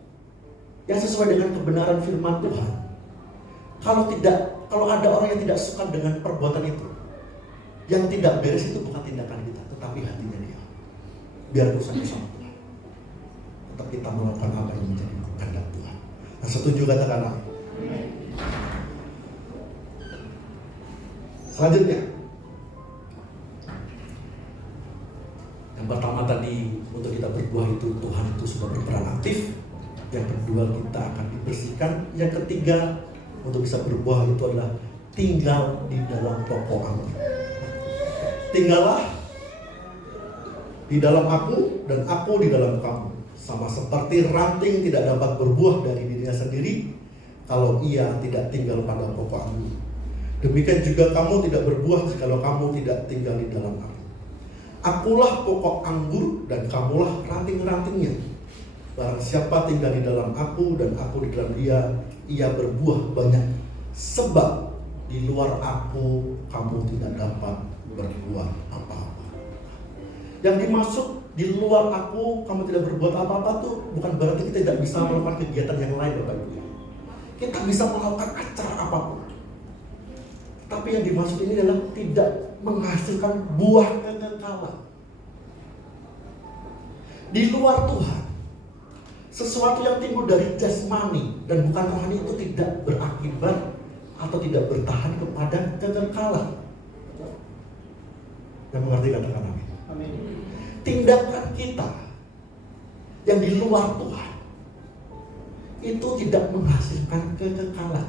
yang sesuai dengan kebenaran firman Tuhan, kalau ada orang yang tidak suka dengan perbuatan itu, yang tidak beres itu bukan tindakan kita, tetapi hatinya dia. Biar urusan sama Tuhan. Tetap kita melakukan apa yang menjadi kehendak Tuhan. Nah, setuju katakan amin. Selanjutnya, yang pertama tadi untuk kita berbuah itu Tuhan itu sudah berperan aktif. Yang kedua kita akan dibersihkan. Yang ketiga untuk bisa berbuah itu adalah tinggal di dalam pokok anggur. Tinggallah di dalam aku dan aku di dalam kamu. Sama seperti ranting tidak dapat berbuah dari dirinya sendiri kalau ia tidak tinggal pada pokok anggur. Demikian juga kamu tidak berbuah jikalau kamu tidak tinggal di dalam aku. Akulah pokok anggur dan kamulah ranting-rantingnya. Barang siapa tinggal di dalam aku dan aku di dalam dia, ia berbuah banyak. Sebab di luar aku kamu tidak dapat berbuat apa-apa. Yang dimaksud di luar aku kamu tidak berbuat apa-apa tuh bukan berarti kita tidak bisa melakukan kegiatan yang lain Bapak Ibu. Kita bisa melakukan acara apapun. Tapi yang dimaksud ini adalah tidak menghasilkan buah kekekalan. Di luar Tuhan, sesuatu yang timbul dari jasmani dan bukan rohani itu tidak berakibat atau tidak bertahan kepada kekekalan. Yang mengerti katakan amin. Amin. Tindakan kita yang di luar Tuhan itu tidak menghasilkan kekekalan.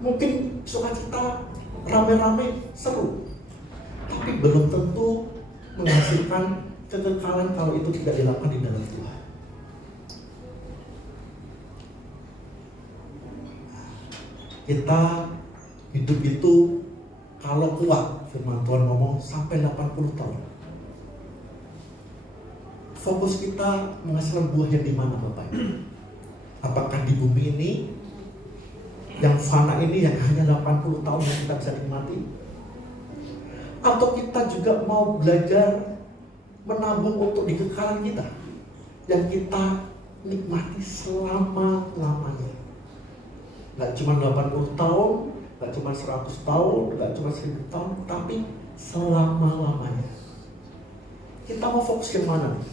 Mungkin sukacita rame-rame seru, tapi belum tentu menghasilkan kekekalan kalau itu tidak dilakukan di dalam Tuhan. Kita hidup itu kalau kuat, firman Tuhan ngomong sampai 80 tahun. Fokus kita menghasilkan buah yang di mana, Bapak? Apakah di bumi ini yang fana ini yang hanya 80 tahun yang kita bisa nikmati? Atau kita juga mau belajar menabung untuk di kekekalan kita yang kita nikmati selama-lamanya? Gak cuma 80 tahun, gak cuma 100 tahun, gak cuma 1000 tahun, tapi selama-lamanya. Kita mau fokus ke mana nih?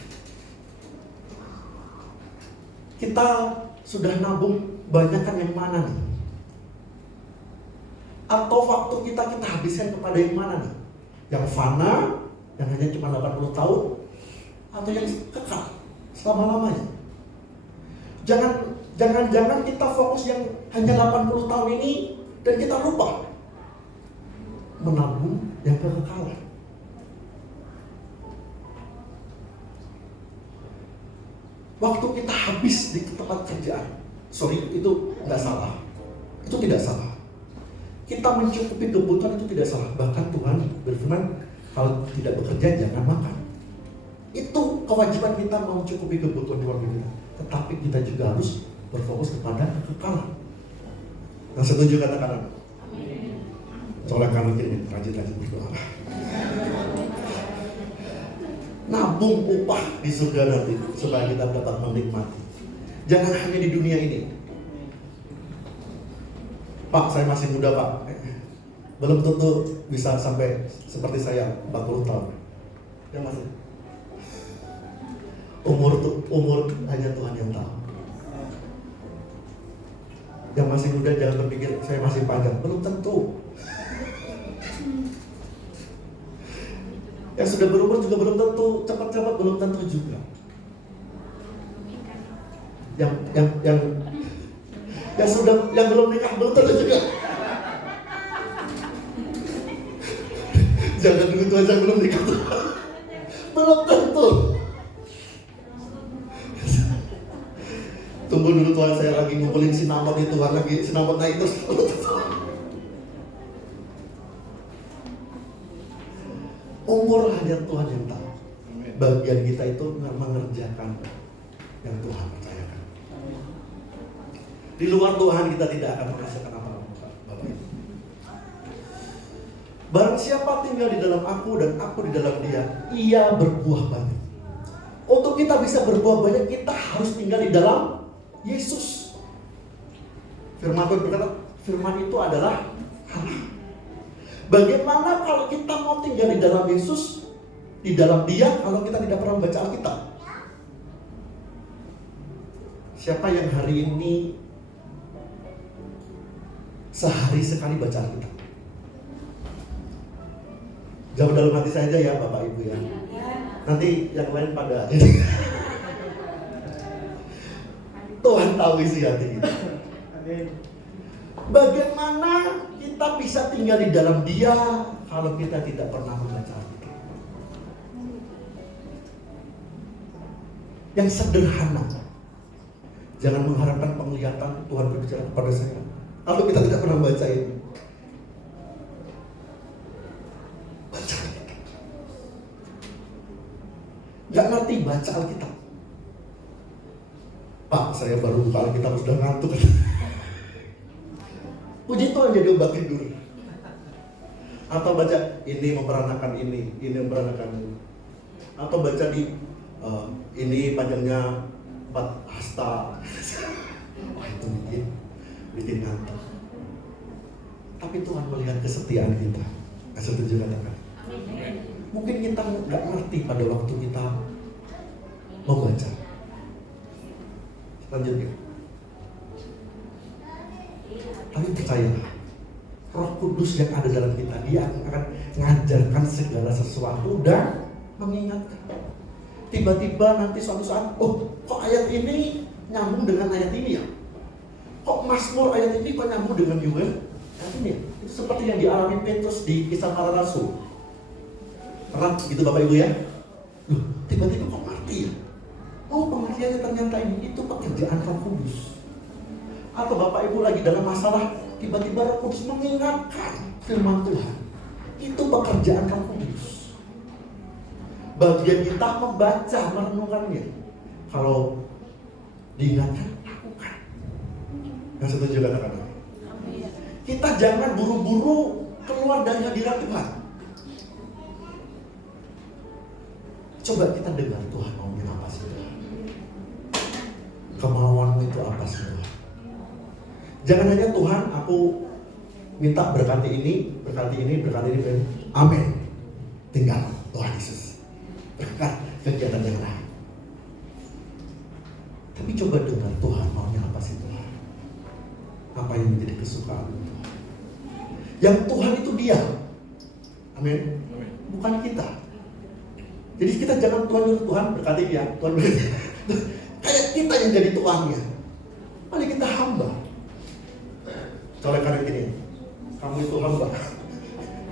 Kita sudah nabung banyakkan yang mana nih? Atau waktu kita habiskan kepada yang mana nih? Yang fana, yang hanya cuma 80 tahun, atau yang kekal selama-lamanya? Jangan kita fokus yang hanya 80 tahun ini dan kita lupa menabung yang kekekalan. Waktu kita habis di tempat kerjaan, itu nggak salah, itu tidak salah. Kita mencukupi kebutuhan itu tidak salah. Bahkan Tuhan berfirman, kalau tidak bekerja jangan makan. Itu kewajiban kita mencukupi kebutuhan keluarga kita. Tetapi kita juga harus berfokus kepada kekekalan. Yang setuju katakan amin. Colek kanan kiri, rajin-rajin berdoa. Nabung upah di surga nanti supaya kita dapat menikmati. Jangan hanya di dunia ini. Pak, saya masih muda, Pak. Belum tentu bisa sampai seperti saya 40 tahun. Ya masih. Umur hanya Tuhan yang tahu. Yang masih muda jangan berpikir saya masih panjang. Belum tentu. Yang sudah berumur juga belum tentu, cepat-cepat belum tentu juga. Yang belum nikah belum tentu juga. Jangan begitu aja belum nikah. Belum tentu. Tunggu dulu Tuhan, saya lagi ngumpulin sinamot itu, Tuhan lagi sinamot naik terus. Umur hanya Tuhan yang tahu. Bagian kita itu mengerjakan yang Tuhan percayakan. Di luar Tuhan kita tidak akan menghasilkan apa-apa, Bapak Ibu. Barang siapa tinggal di dalam aku dan aku di dalam dia, ia berbuah banyak. Untuk kita bisa berbuah banyak, kita harus tinggal di dalam Yesus. Firman Tuhan berkata, firman itu adalah Allah. Bagaimana kalau kita mau tinggal di dalam Yesus, di dalam Dia, kalau kita tidak pernah membaca Alkitab? Siapa yang hari ini sehari sekali baca Alkitab? Jawab dalam hati saja ya Bapak Ibu ya. Nanti yang lain pada Tuhan tahu isi hati kita. Bagaimana kita bisa tinggal di dalam Dia kalau kita tidak pernah membaca Alkitab? Yang sederhana. Jangan mengharapkan penglihatan Tuhan berbicara kepada saya kalau kita tidak pernah baca ini. Baca Alkitab. Gak ngerti baca Alkitab. Pak, saya baru buka Alkitab sudah ngantuk. Puji Tuhan jadi obat tidur. Atau baca ini memperanakan ini memperanakan ini. Atau baca di ini panjangnya 4 hasta. Wah itu bikin ngantuk. tapi Tuhan melihat kesetiaan kita. Setuju katakan? Mungkin kita nggak ngerti pada waktu kita mau baca. Lanjutnya. Tapi percayalah, Roh Kudus yang ada dalam kita, dia akan mengajarkan segala sesuatu dan mengingatkan. Tiba-tiba nanti suatu saat, oh kok ayat ini nyambung dengan ayat ini ya? Kok Mazmur ayat ini kok nyambung dengan Yuel? Ayat ini ya? Itu seperti yang dialami Petrus di Kisah Para Rasul. Erat gitu Bapak Ibu ya? Loh, tiba-tiba kok ngerti ya? Oh pengertiannya ternyata ini, itu pekerjaan Roh Kudus. Atau Bapak Ibu lagi dalam masalah, tiba-tiba Roh Kudus mengingatkan firman Tuhan. Itu pekerjaan Roh Kudus. Bagian kita membaca, merenungkannya. Kalau diingatkan, lakukan. Yang setuju katakan. Kita jangan buru-buru keluar dari hadirat Tuhan. Coba kita dengar Tuhan maunya apa sih Tuhan? Kemauanmu itu apa sih Tuhan? Jangan hanya Tuhan, aku minta berkati ini, berkati ini, berkati ini, berkati ini. Amin. Tinggal Tuhan Yesus. Berkat kegiatan yang lain. Tapi coba dengar Tuhan maunya apa sih Tuhan? Apa yang menjadi kesukaan Tuhan? Yang Tuhan itu Dia. Amin. Bukan kita. Jadi kita jangan Tuhan berkati dia, Tuhan berkati. Kayak kita yang jadi tuannya. Paling kita hamba. Colekan gini, kamu itu hamba.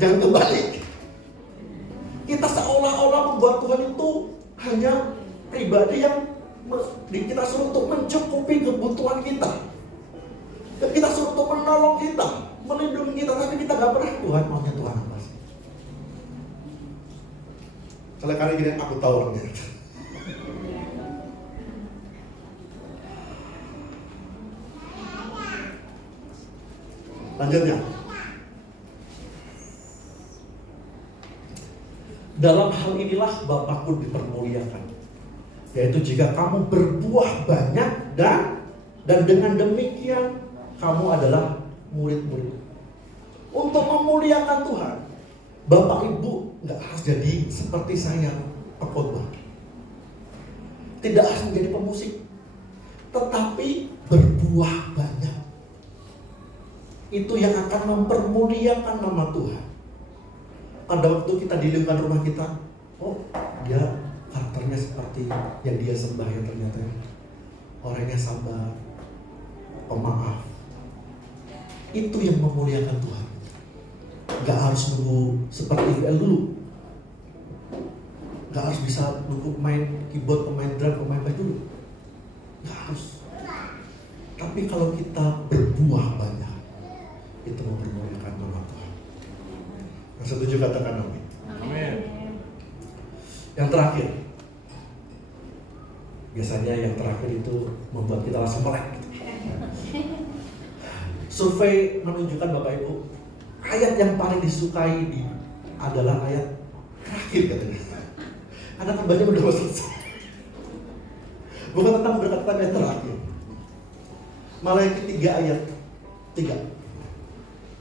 Jangan kebalik. Kita seolah-olah membuat Tuhan itu hanya pribadi yang kita suruh untuk mencukupi kebutuhan kita. Kita suruh untuk menolong kita, melindungi kita, tapi kita gak pernah Tuhan maunya Tuhan apa sih? Soalnya kali gini aku tahu orangnya. Lanjutnya. Dalam hal inilah Bapakku dipermuliakan, yaitu jika kamu berbuah banyak dan dengan demikian kamu adalah murid-murid. Untuk memuliakan Tuhan, Bapak Ibu nggak harus jadi seperti saya pengkhotbah. Tidak harus menjadi pemusik, tetapi berbuah banyak. Itu yang akan mempermuliakan nama Tuhan. Pada waktu kita di lingkungan rumah kita, oh dia karakternya seperti yang dia sembah ya, ternyata orangnya sabar, pemaaf. Itu yang memuliakan Tuhan. Gak harus nunggu seperti UL dulu. Gak harus bisa nunggu pemain keyboard, pemain drum, pemain bass dulu. Gak harus. Tapi kalau kita berbuah banyak, itu mempermuliakan nama Tuhan. Yang setuju katakan amin. Amin. Yang terakhir, biasanya yang terakhir itu membuat kita langsung melek. Survei menunjukkan Bapak Ibu, ayat yang paling disukai adalah ayat terakhir katanya. Anak baca udah selesai. Bukan tentang berkat ayat terakhir. Malah yang ketiga ayat 3.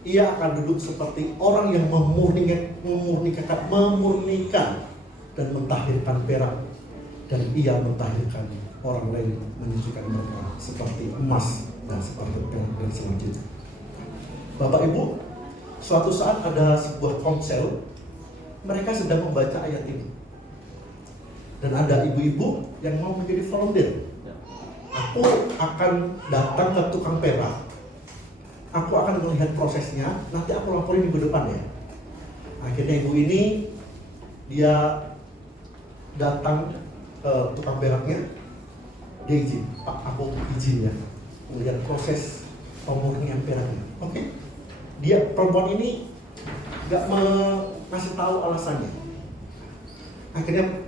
Ia akan duduk seperti orang yang memurnikan dan mentahirkan perak, dan ia mentahirkan orang lain menunjukkan mereka seperti emas dan seperti perak dan selanjutnya. Bapak Ibu, suatu saat ada sebuah komsel, mereka sedang membaca ayat ini, dan ada ibu-ibu yang mau menjadi volunteer. Aku akan datang ke tukang perak, aku akan melihat prosesnya, nanti aku laporin minggu depan ya. Akhirnya ibu ini, dia datang ke tukang peraknya, dia izin, Pak aku izin ya, melihat proses pemurnian peraknya. Oke. Dia perempuan ini gak ngasih tahu alasannya. Akhirnya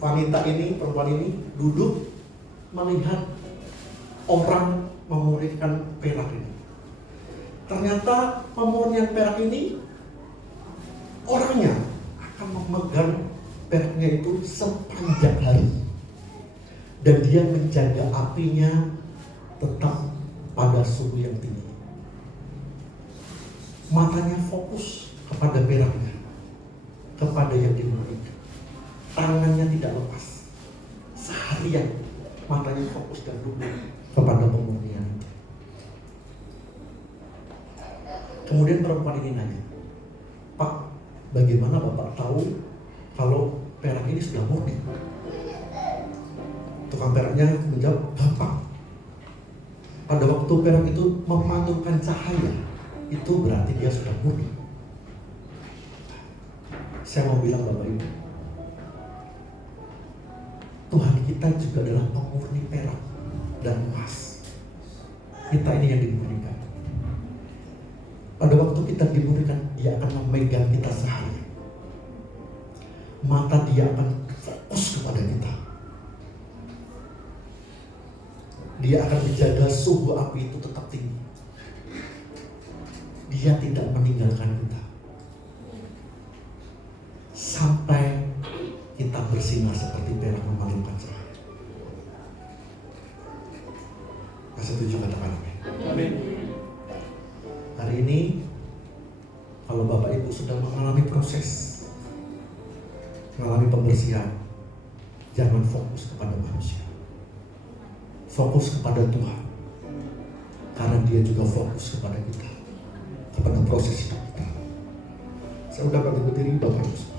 perempuan ini duduk melihat orang memurnikan perak ini. Ternyata pemurnian perak ini, orangnya akan memegang peraknya itu sepanjang hari, dan dia menjaga apinya tetap pada suhu yang tinggi. matanya fokus kepada peraknya, kepada yang dimurnikan. Tangannya tidak lepas. Seharian matanya fokus dan luluh kepada pemurnian itu. Kemudian perempuan ini nanya, "Pak, bagaimana Bapak tahu kalau perak ini sudah murni?" Tukang peraknya menjawab, "Gampang. Pada waktu perak itu memantulkan cahaya, itu berarti dia sudah murni." Saya mau bilang Bapak Ibu, Tuhan kita juga adalah pemurni perak dan emas. Kita ini yang dimurnikan. Pada waktu kita dimurnikan, Dia akan memegang kita sehari. Mata Dia akan fokus kepada kita. Dia akan menjaga suhu api itu tetap tinggi. Dia tidak meninggalkan kita sampai kita bersinar seperti perak memantulkan cahaya. Setuju katakan amin. Hari ini, kalau Bapak Ibu sudah mengalami proses, mengalami pembersihan, jangan fokus kepada manusia. Fokus kepada Tuhan. Karena Dia juga fokus kepada kita, kepada proses hidup kita. Saya undang berdiri Bapak Ibu semua.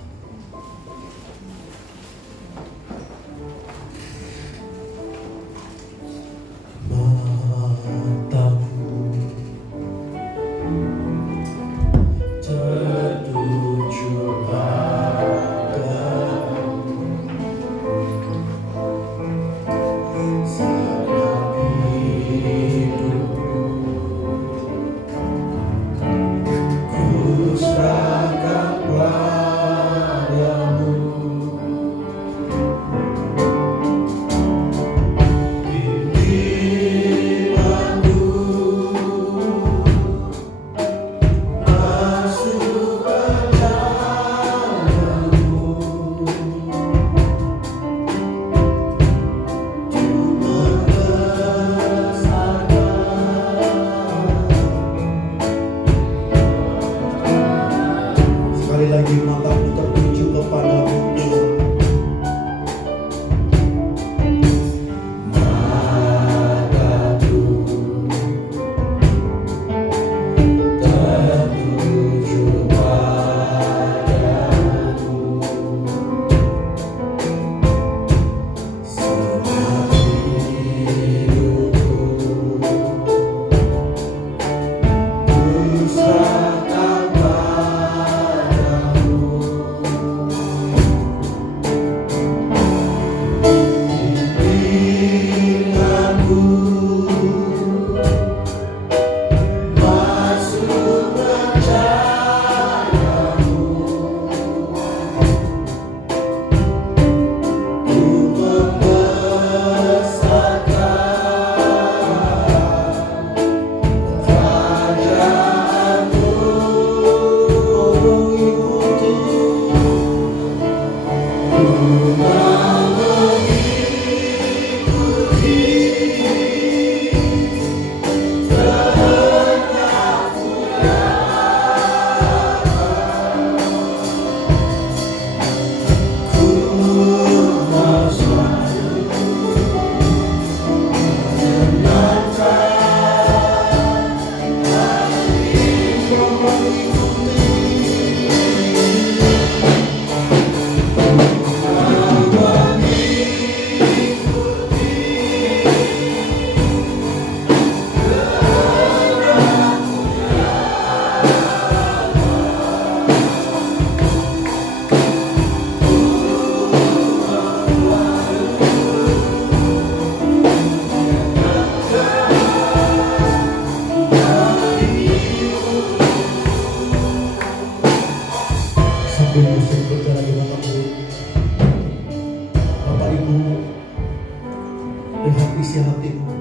isi hatimu.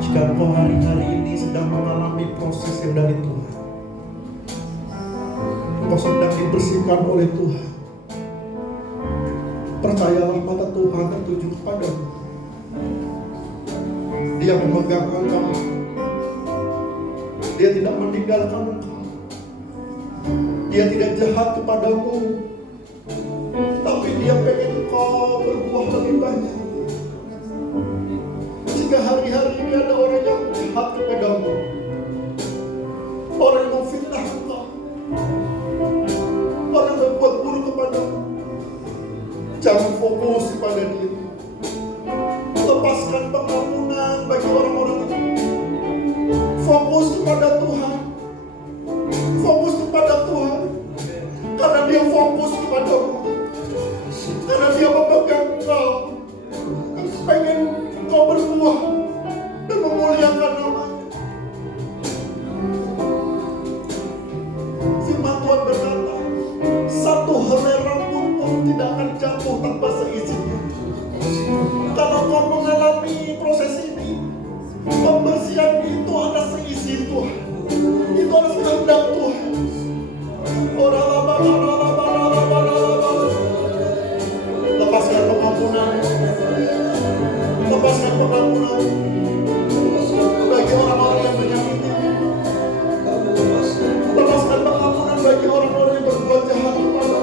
Jika engkau hari-hari ini sedang mengalami proses yang dari Tuhan, engkau sedang dibersihkan oleh Tuhan, percayalah mata Tuhan tertuju kepadamu. Dia memegang engkau, Dia tidak meninggalkan engkau. Dia tidak jahat kepadamu, tapi dia pengen engkau berbuah lebih banyak. Jika hari-hari ini ada orang yang jahat kepadamu, orang yang memfitnah engkau, orang yang berbuat buruk kepadamu, jangan fokus kepada dia. Lepaskan pengampunan bagi orang-orang itu. Fokus kepada Tuhan. Fokus kepada Tuhan. Karena dia fokus kepadamu. Karena dia memegang engkau. Pengen engkau berbuah dan memuliakan namanya. Firman Tuhan berkata, satu helai rambut pun tidak akan jatuh tanpa seizinnya. Kalau kau mengalami proses ini, pembersihan itu ada seizin Tuhan. Itu ada kehendak Tuhan. Lepaskan pengampunan. Lepaskan pengampunan bagi orang-orang yang menyakiti. Lepaskan pengampunan bagi orang-orang yang berbuat jahat kepada.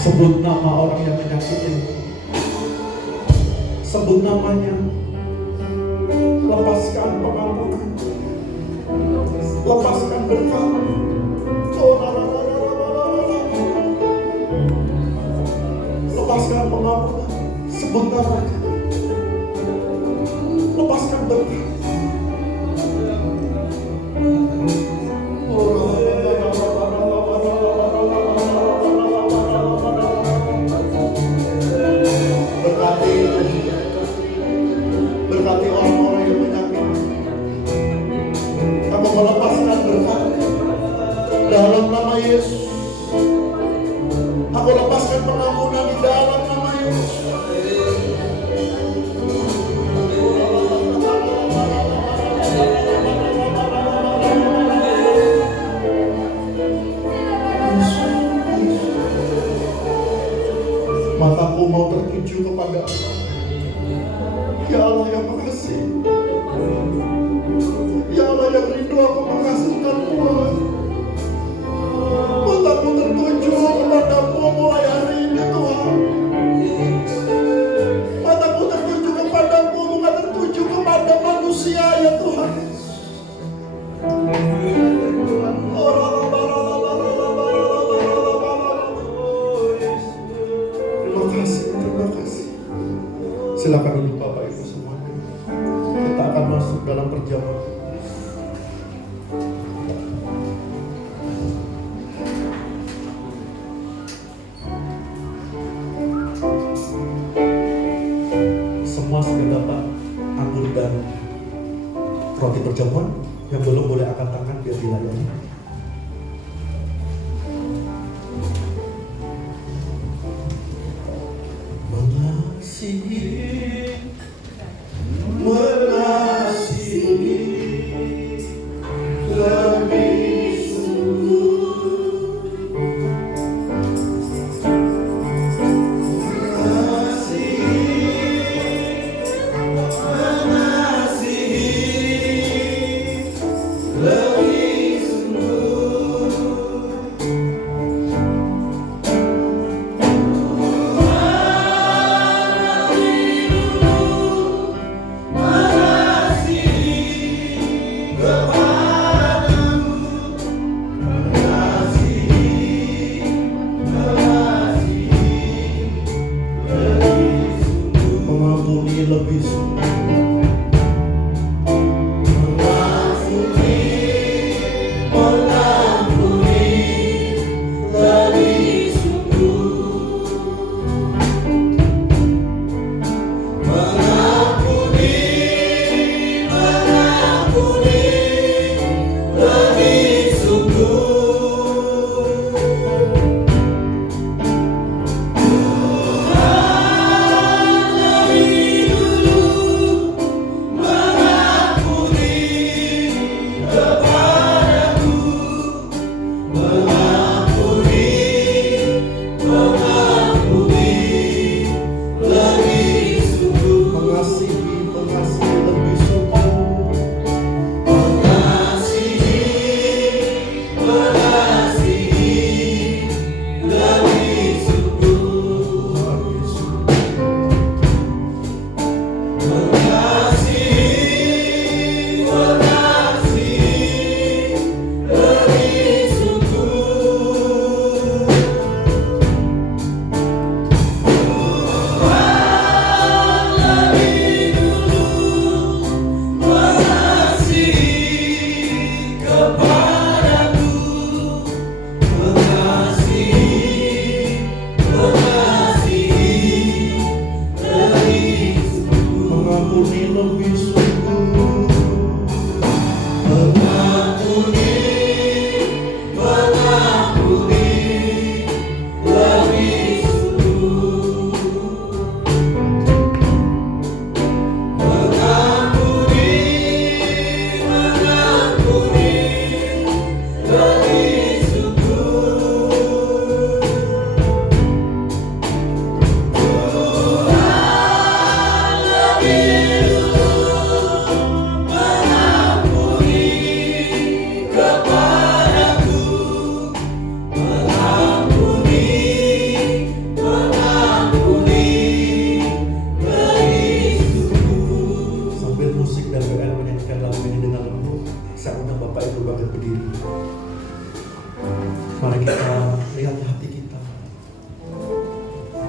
Sebut nama orang yang menyakiti. Sebut namanya. Lepaskan pengampunan. Lepaskan berkat. Lepaskan pengampunan. Sebut namanya. Lepaskan berkat. Berkati orang-orang yang menyakiti. Aku melepaskan berkat dalam nama Yesus. Aku lepaskan pengampunan di dalam nama Yesus. Mataku mau tertuju kepada Allah. Ya Allah yang mengasihi. Ya Allah yang rindu aku menghasilkan Tuhan. Mataku tertuju kepadamu mulai hari ini Tuhan. Mataku tertuju kepadamu, bukan tertuju kepada manusia ya Tuhan. Terima kasih. Silakan duduk Bapak Ibu semuanya. Kita akan masuk dalam perjamuan. Semua sudah dapat anggur dan roti perjamuan. Yang belum boleh angkat tangan biar dilayani.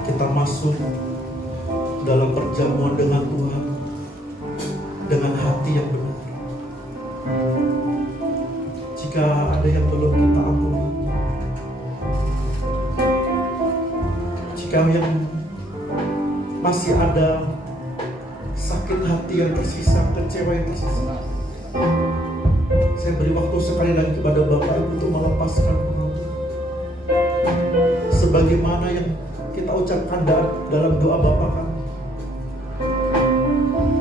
kita masuk dalam perjamuan dengan Tuhan dengan hati yang benar. Jika ada yang belum kita ampuni, jika yang masih ada sakit hati yang tersisa, kecewa yang tersisa, saya beri waktu sekali lagi kepada Bapak Ibu untuk melepaskan penonton. Sebagaimana yang kita ucapkan dalam doa Bapa kami,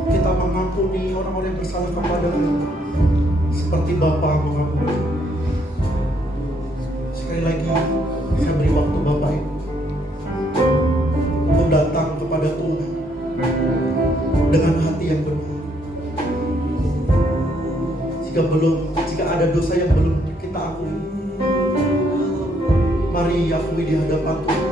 kita mengampuni orang-orang yang bersalah kepada kami seperti Bapa mengampuni. Sekali lagi saya beri waktu Bapak Ibu untuk datang kepada Tuhan dengan hati yang benar. Jika ada dosa yang belum kita akui, mari akui di hadapan Tuhan.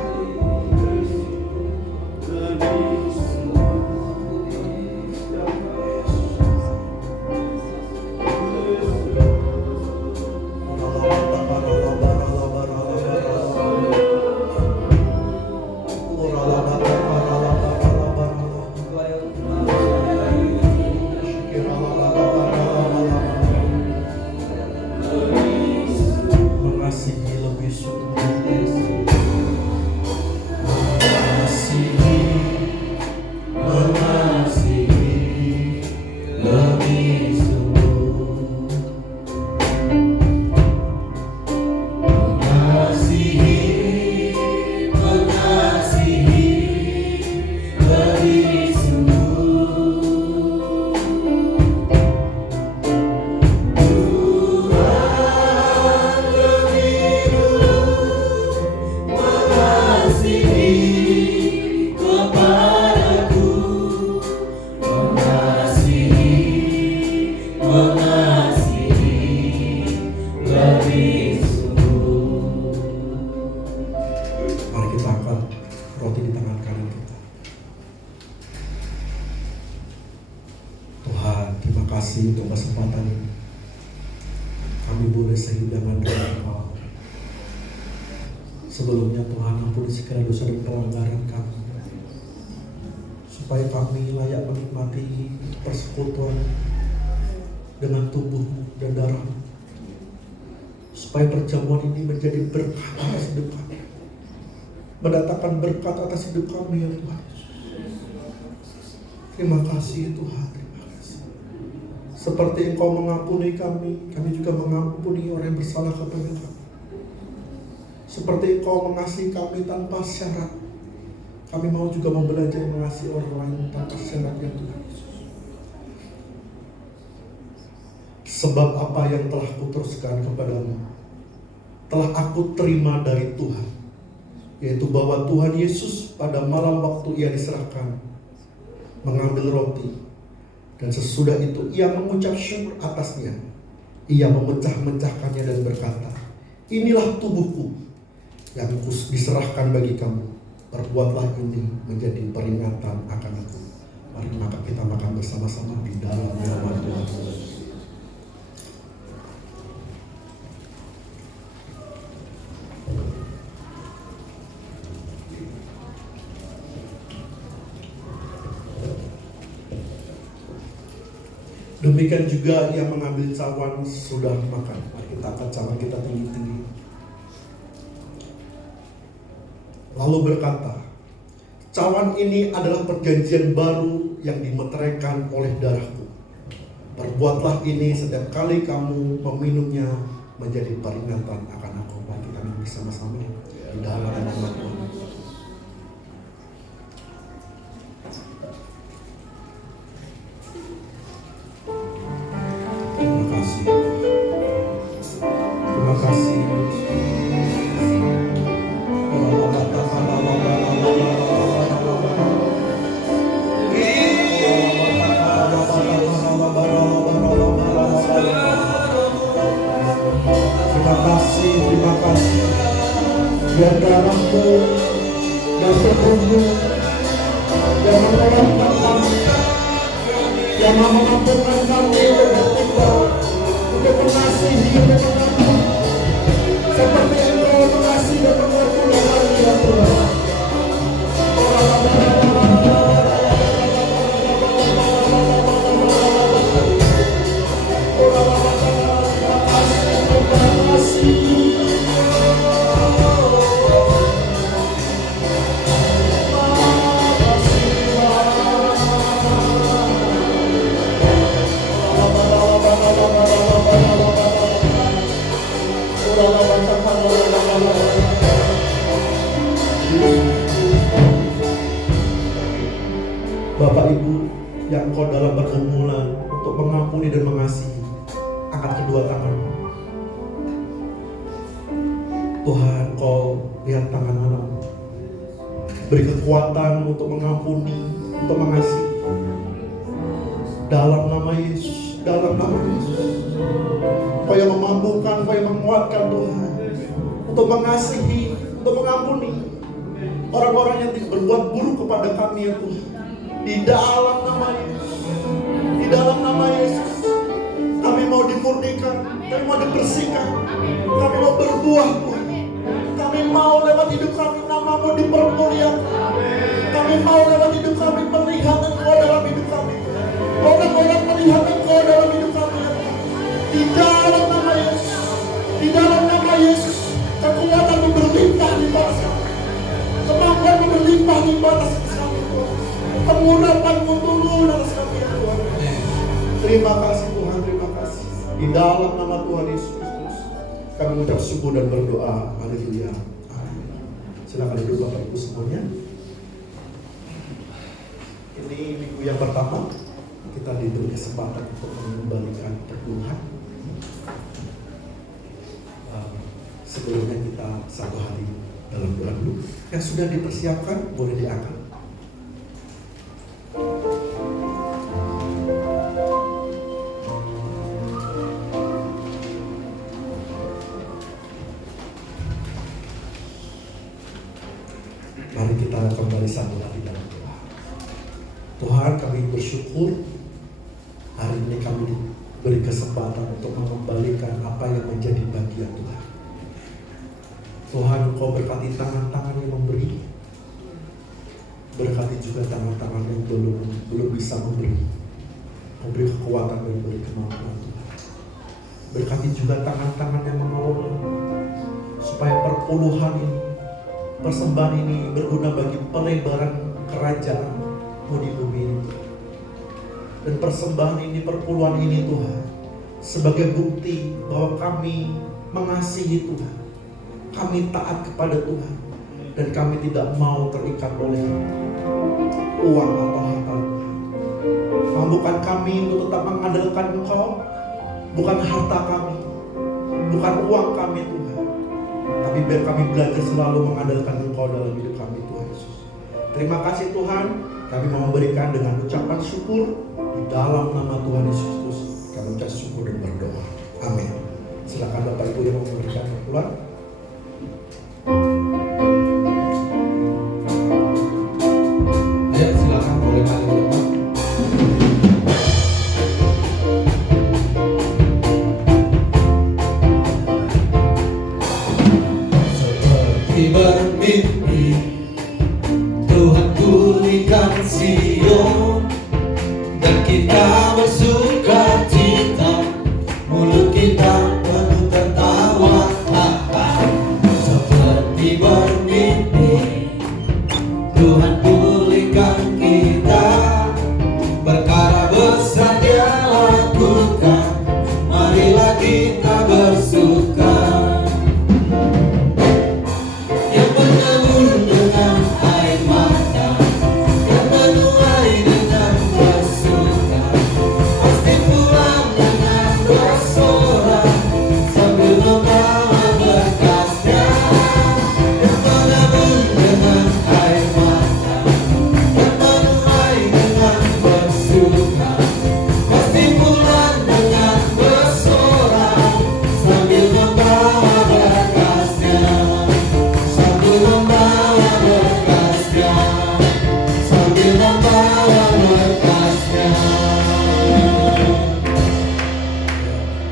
kasih untuk kesempatan ini. Kami boleh sehidangan dengan Engkau. Sebelumnya Tuhan, ampuni segala dosa dan pelanggaran kami, supaya kami layak menikmati persekutuan dengan tubuh-Mu dan darah-Mu, supaya perjamuan ini menjadi berkat atas hidup kami, mendatangkan berkat atas hidup kami ya Tuhan. Terima kasih Tuhan, terima kasih. Seperti Engkau mengampuni kami, kami juga mengampuni orang yang bersalah kepada kami. Seperti Engkau mengasihi kami tanpa syarat, kami mau juga belajar mengasihi orang lain tanpa syarat ya Tuhan. Sebab apa yang telah kuteruskan kepadamu telah aku terima dari Tuhan, yaitu bahwa Tuhan Yesus pada malam waktu Ia diserahkan mengambil roti, dan sesudah itu Ia mengucap syukur atasnya. Ia memecah-mecahkannya dan berkata, "Inilah tubuhku yang diserahkan bagi kamu. Perbuatlah ini menjadi peringatan akan aku." Mari maka kita makan bersama-sama di dalam nama Tuhan Yesus. Demikian juga Ia mengambil cawan sudah makan. Mari kita angkat cawan kita tinggi-tinggi. Lalu berkata, "Cawan ini adalah perjanjian baru yang dimeteraikan oleh darahku. Perbuatlah ini setiap kali kamu meminumnya menjadi peringatan akan aku." Mari kita minum bersama-sama di dalam nama Tuhan. Terima kasih. Terima kasih. Terima kasih. Biar darahmu dan tubuhmu yang mengeluarkan kami, yang mengampunkan kami untuk mengasihi dan mengampuni seperti Engkau mengasihi dan mengampuni kami ya Tuhan. Bapak Ibu yang Engkau dalam pergumulan untuk mengampuni dan mengasihi, angkat kedua tanganmu. Tuhan, Kau lihat tangan anakmu, beri kekuatan untuk mengampuni, untuk mengasihi. Dalam nama Yesus, dalam nama Yesus. Kau yang memampukan, Kau yang menguatkan Tuhan, untuk mengasihi, untuk mengampuni orang-orang yang berbuat buruk kepada kami ya Tuhan. Di dalam nama Yesus, di dalam nama Yesus, kami mau dimurnikan, kami mau dibersihkan, kami mau berbuah Tuhan. Kami mau lewat hidup kami namamu dipermuliakan. Kami mau lewat hidup kami melihat Engkau dalam hidup kami. Orang-orang melihat Engkau dalam hidup kami. Di dalam nama Yesus, di dalam nama Yesus, kekuatanmu berlimpah-limpah atas kami. Kemampuanmu berlimpah-limpah atas kami Tuhan. Pengurapanmu turun atas kami ya Tuhan. Terima kasih Tuhan, terima kasih. Di dalam nama Tuhan Yesus Kristus, kami mengucap syukur dan berdoa. Haleluya. Amin. Silakan duduk Bapak Ibu semuanya. Ini minggu yang pertama kita diberi kesempatan untuk mengembalikan pertumbuhan. Sebelumnya kita satu hari dalam doa dulu. Yang sudah dipersiapkan boleh diangkat. Mari kita kembali satu lagi dalam doa. Tuhan, kami bersyukur Hari ini kami diberi kesempatan untuk mengembalikan apa yang menjadi bagian Tuhan. Tuhan, Engkau berkati tangan-tangan yang memberi, berkati juga tangan-tangan yang belum bisa memberi. Memberi kekuatan dan beri kemampuan Tuhan. Berkati juga tangan-tangan yang mengelola, supaya perpuluhan ini, persembahan ini berguna bagi pelebaran kerajaan-Mu di bumi ini. Dan persembahan ini, perpuluhan ini Tuhan, sebagai bukti bahwa kami mengasihi Tuhan, kami taat kepada Tuhan, dan kami tidak mau terikat oleh uang atau harta. Mampukan kami untuk tetap mengandalkan Engkau, bukan harta kami, bukan uang kami Tuhan, tapi biar kami belajar selalu mengandalkan Engkau dalam hidup kami Tuhan Yesus. Terima kasih Tuhan, kami mau memberikan dengan ucapan syukur di dalam nama Tuhan Yesus Kristus. Kami ucap syukur dan berdoa. Amin. Silakan Bapak Ibu yang mau memberikan perpuluhan. Ya, silakan boleh maju ke depan. Seperti bermimpi, Tuhan pulihkan Sion, dan kita bersuka cita, mulut kita penuh tertawa. Seperti bermimpi, Tuhan pulihkan kita, perkara besar Dia lakukan, marilah kita bersuka. Yang menabur dengan air mata, yang menuai dengan bersuka, pasti pulang dengan bersorak, sambil membawa berkasnya. Yang menabur dengan air mata, yang menuai dengan bersuka, pasti pulang dengan bersorak, sambil membawa berkasnya, sambil membawa berkasnya, sambil membawa berkasnya.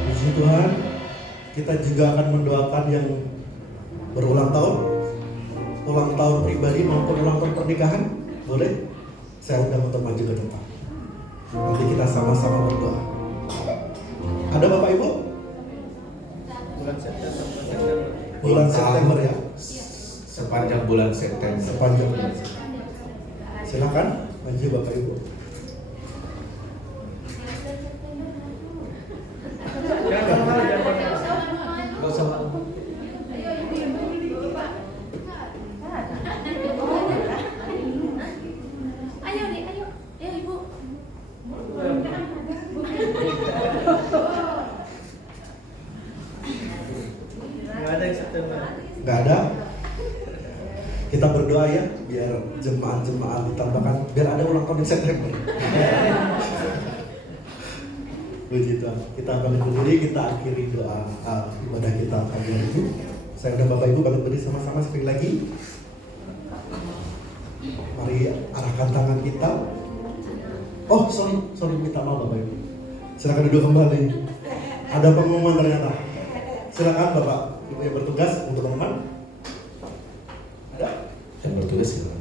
Puji Tuhan, kita juga akan mendoakan yang berulang tahun, ulang tahun pribadi maupun ulang tahun pernikahan. Boleh? Saya undang untuk maju ke depan. Nanti kita sama-sama berdoa. Ada Bapak Ibu? Bulan September ya? Sepanjang bulan September. Sepanjang bulan. Silakan maju Bapak Ibu. Nggak usah. Ayo nih, ayo Ibu. Nggak ada yang September. Nggak ada? Kita berdoa ya, biar jemaat-jemaat ditambahkan, biar ada ulang tahun di September. Puji Tuhan. Kita bangkit berdiri, kita akhiri doa ibadah kita pagi hari ini. Saya undang Bapak Ibu bangkit berdiri sama-sama sekali lagi. Mari arahkan tangan kita. Oh, sorry, minta maaf Bapak Ibu. Silakan duduk kembali. Ada pengumuman ternyata. Silakan Bapak Ibu yang bertugas untuk pengumuman. Ada? Yang bertugas silakan.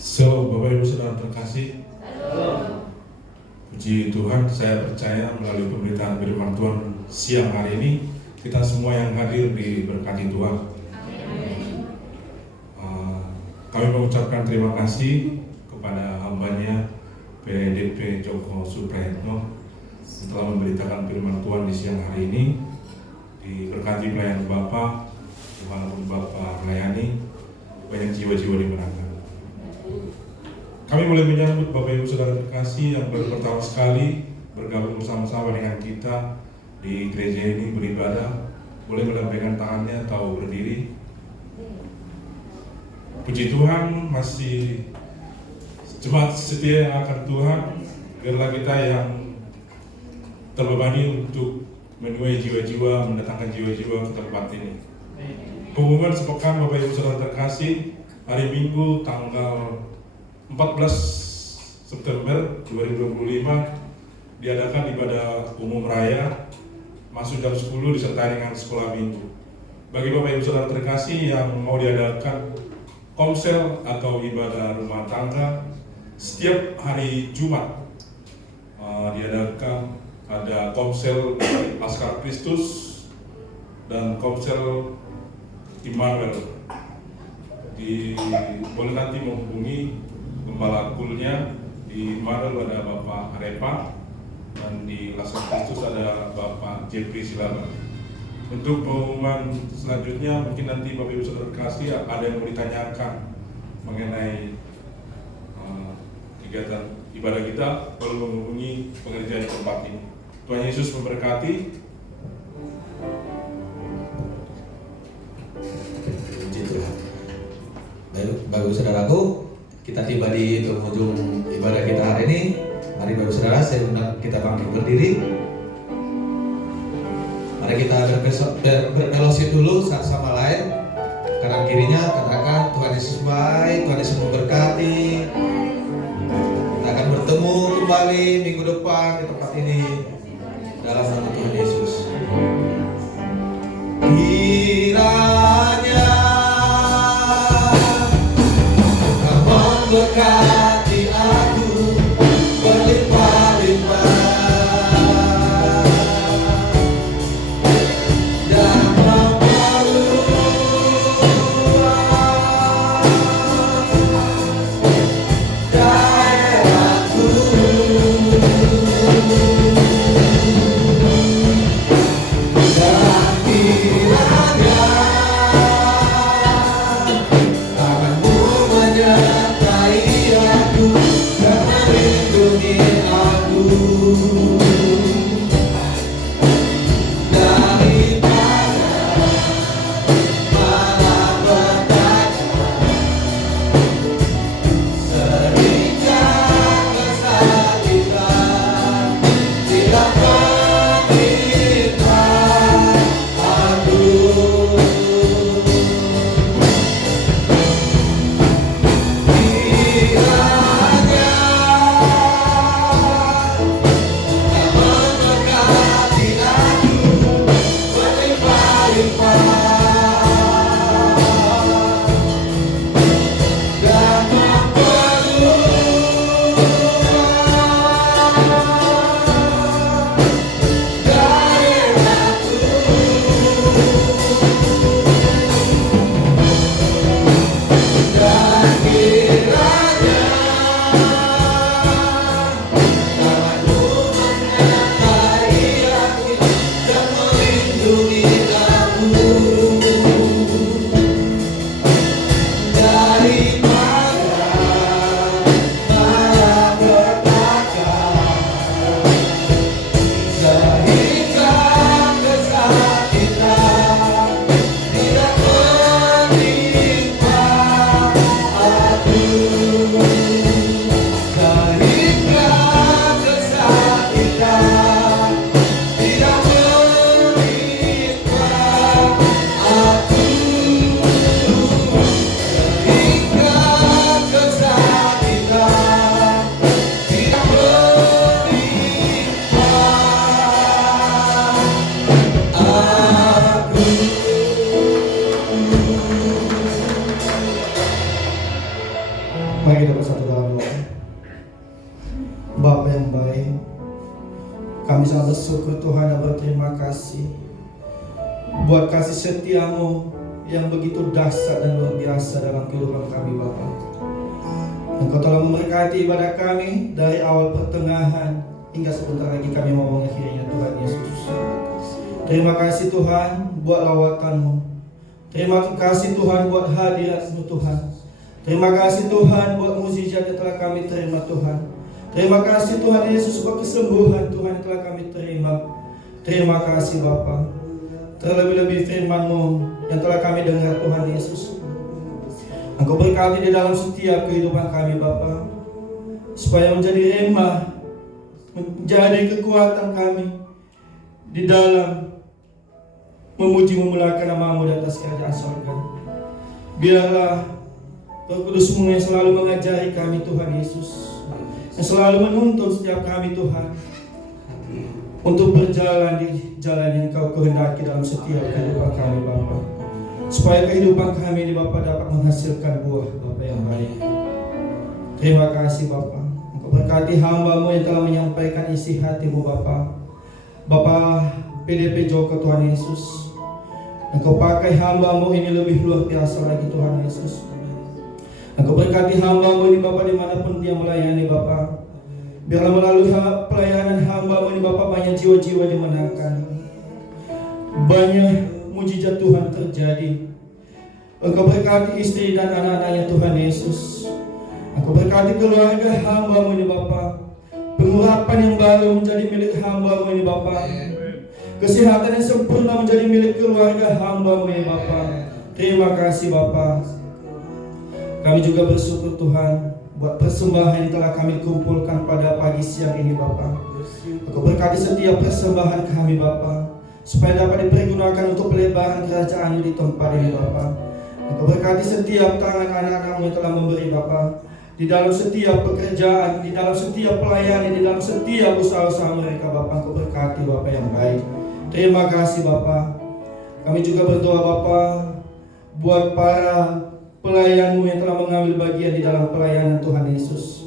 So, Bapak Ibu Saudara terkasih, puji Tuhan, saya percaya melalui pemberitaan firman Tuhan siang hari ini, kita semua yang hadir diberkati Tuhan. Kami mengucapkan terima kasih kepada hambanya PDP Joko Suprayitno setelah memberitakan firman Tuhan di siang hari ini. Diberkati pelayan Bapak, dimanapun Bapak melayani, banyak jiwa-jiwa dimenangkan. Kami mulai menyambut Bapak Ibu Saudara terkasih yang baru pertama sekali bergabung bersama-sama dengan kita di gereja ini beribadah. Boleh melambaikan tangannya atau berdiri. Puji Tuhan, masih jemaat setia yang akan Tuhan. Biarlah kita yang terbebani untuk menuai jiwa-jiwa, mendatangkan jiwa-jiwa ke tempat ini. Pengumuman sepekan Bapak Ibu Saudara terkasih, hari Minggu tanggal 14 September 2025 diadakan ibadah umum raya masuk jam 10 disertai dengan sekolah minggu. Bagi Bapak Ibu Saudara terkasih yang mau diadakan komsel atau ibadah rumah tangga setiap hari Jumat diadakan ada komsel Laskar Kristus dan komsel Immanuel. Boleh nanti menghubungi Gembala Kulnya. Di Immanuel ada Bapak Arepa dan di Laskar Kristus ada Bapak Jeffrey Silaba. Untuk pengumuman selanjutnya mungkin nanti Bapak Ibu Saudara kasih ada yang mau ditanyakan mengenai kegiatan ibadah kita, boleh menghubungi pengerja di tempat ini. Tuhan Yesus memberkati. Bapak saudaraku, kita tiba di penghujung ibadah kita hari ini. Mari Bapak saudara, saya undang kita bangkit berdiri. Mari kita berfellowship dulu satu sama lain. Kanan kirinya katakan Tuhan Yesus baik, Tuhan Yesus memberkati. Kita akan bertemu kembali minggu depan di tempat ini dalam nama Tuhan Yesus. Kiranya berkati aku berlimpah-limpah dan memperluas daerahku. Dan kiranya tanganmu menyertai aku dan melindungi aku daripada malapetaka sehingga kesakitan tidak menimpa aku. Mari kita bersatu dalam doa. Bapa yang baik, kami sangat bersyukur Tuhan dan berterima kasih buat kasih setiamu yang begitu dahsyat dan luar biasa dalam kehidupan kami Bapa. Engkau telah memberkati ibadah kami dari awal pertengahan hingga sebentar lagi kami mau mengakhirinya Tuhan Yesus. Terima kasih Tuhan buat lawatanmu. Terima kasih Tuhan buat hadiratmu Tuhan. Terima kasih Tuhan buat mukjizat yang telah kami terima Tuhan. Terima kasih Tuhan Yesus buat kesembuhan Tuhan yang telah kami terima. Terima kasih Bapa. Terlebih-lebih firman-Mu yang telah kami dengar Tuhan Yesus. Engkau berkati di dalam setiap kehidupan kami Bapa, supaya menjadi remah, menjadi kekuatan kami di dalam memuji memuliakan nama-Mu di atas kerajaan surga. Biarlah Roh Kudus-Mu yang selalu mengajari kami Tuhan Yesus, yang selalu menuntun setiap kami Tuhan untuk berjalan di jalan yang Kau kehendaki dalam setiap kehidupan kami Bapa, supaya kehidupan kami ini Bapa dapat menghasilkan buah Bapa yang baik. Terima kasih Bapa. Engkau berkati hamba-Mu yang telah menyampaikan isi hati-Mu Bapa, Bapa PDP Joko Tuhan Yesus. Engkau pakai hamba-Mu ini lebih luar biasa lagi Tuhan Yesus. Engkau berkati hamba-Mu ini Bapa dimanapun dia melayani Bapa. Biarlah melalui pelayanan hamba-Mu ini Bapa banyak jiwa-jiwa dimenangkan, banyak mujizat Tuhan terjadi. Engkau berkati istri dan anak-anaknya Tuhan Yesus. Engkau berkati keluarga hamba-Mu ini Bapa. Pengurapan yang baru menjadi milik hamba-Mu ini Bapa. Kesehatan yang sempurna menjadi milik keluarga hamba-Mu ini Bapa. Terima kasih Bapa. Kami juga bersyukur Tuhan buat persembahan yang telah kami kumpulkan pada pagi siang ini Bapa. Engkau berkati setiap persembahan kami Bapa, supaya dapat dipergunakan untuk pelebaran kerajaan di tempat ini Bapa. Engkau berkati setiap tangan anak-anak-Mu yang telah memberi Bapa, di dalam setiap pekerjaan, di dalam setiap pelayanan, di dalam setiap usaha-usaha mereka Bapa. Engkau berkati Bapa yang baik. Terima kasih Bapa. Kami juga berdoa Bapa buat para pelayan-Mu yang telah mengambil bagian di dalam pelayanan Tuhan Yesus,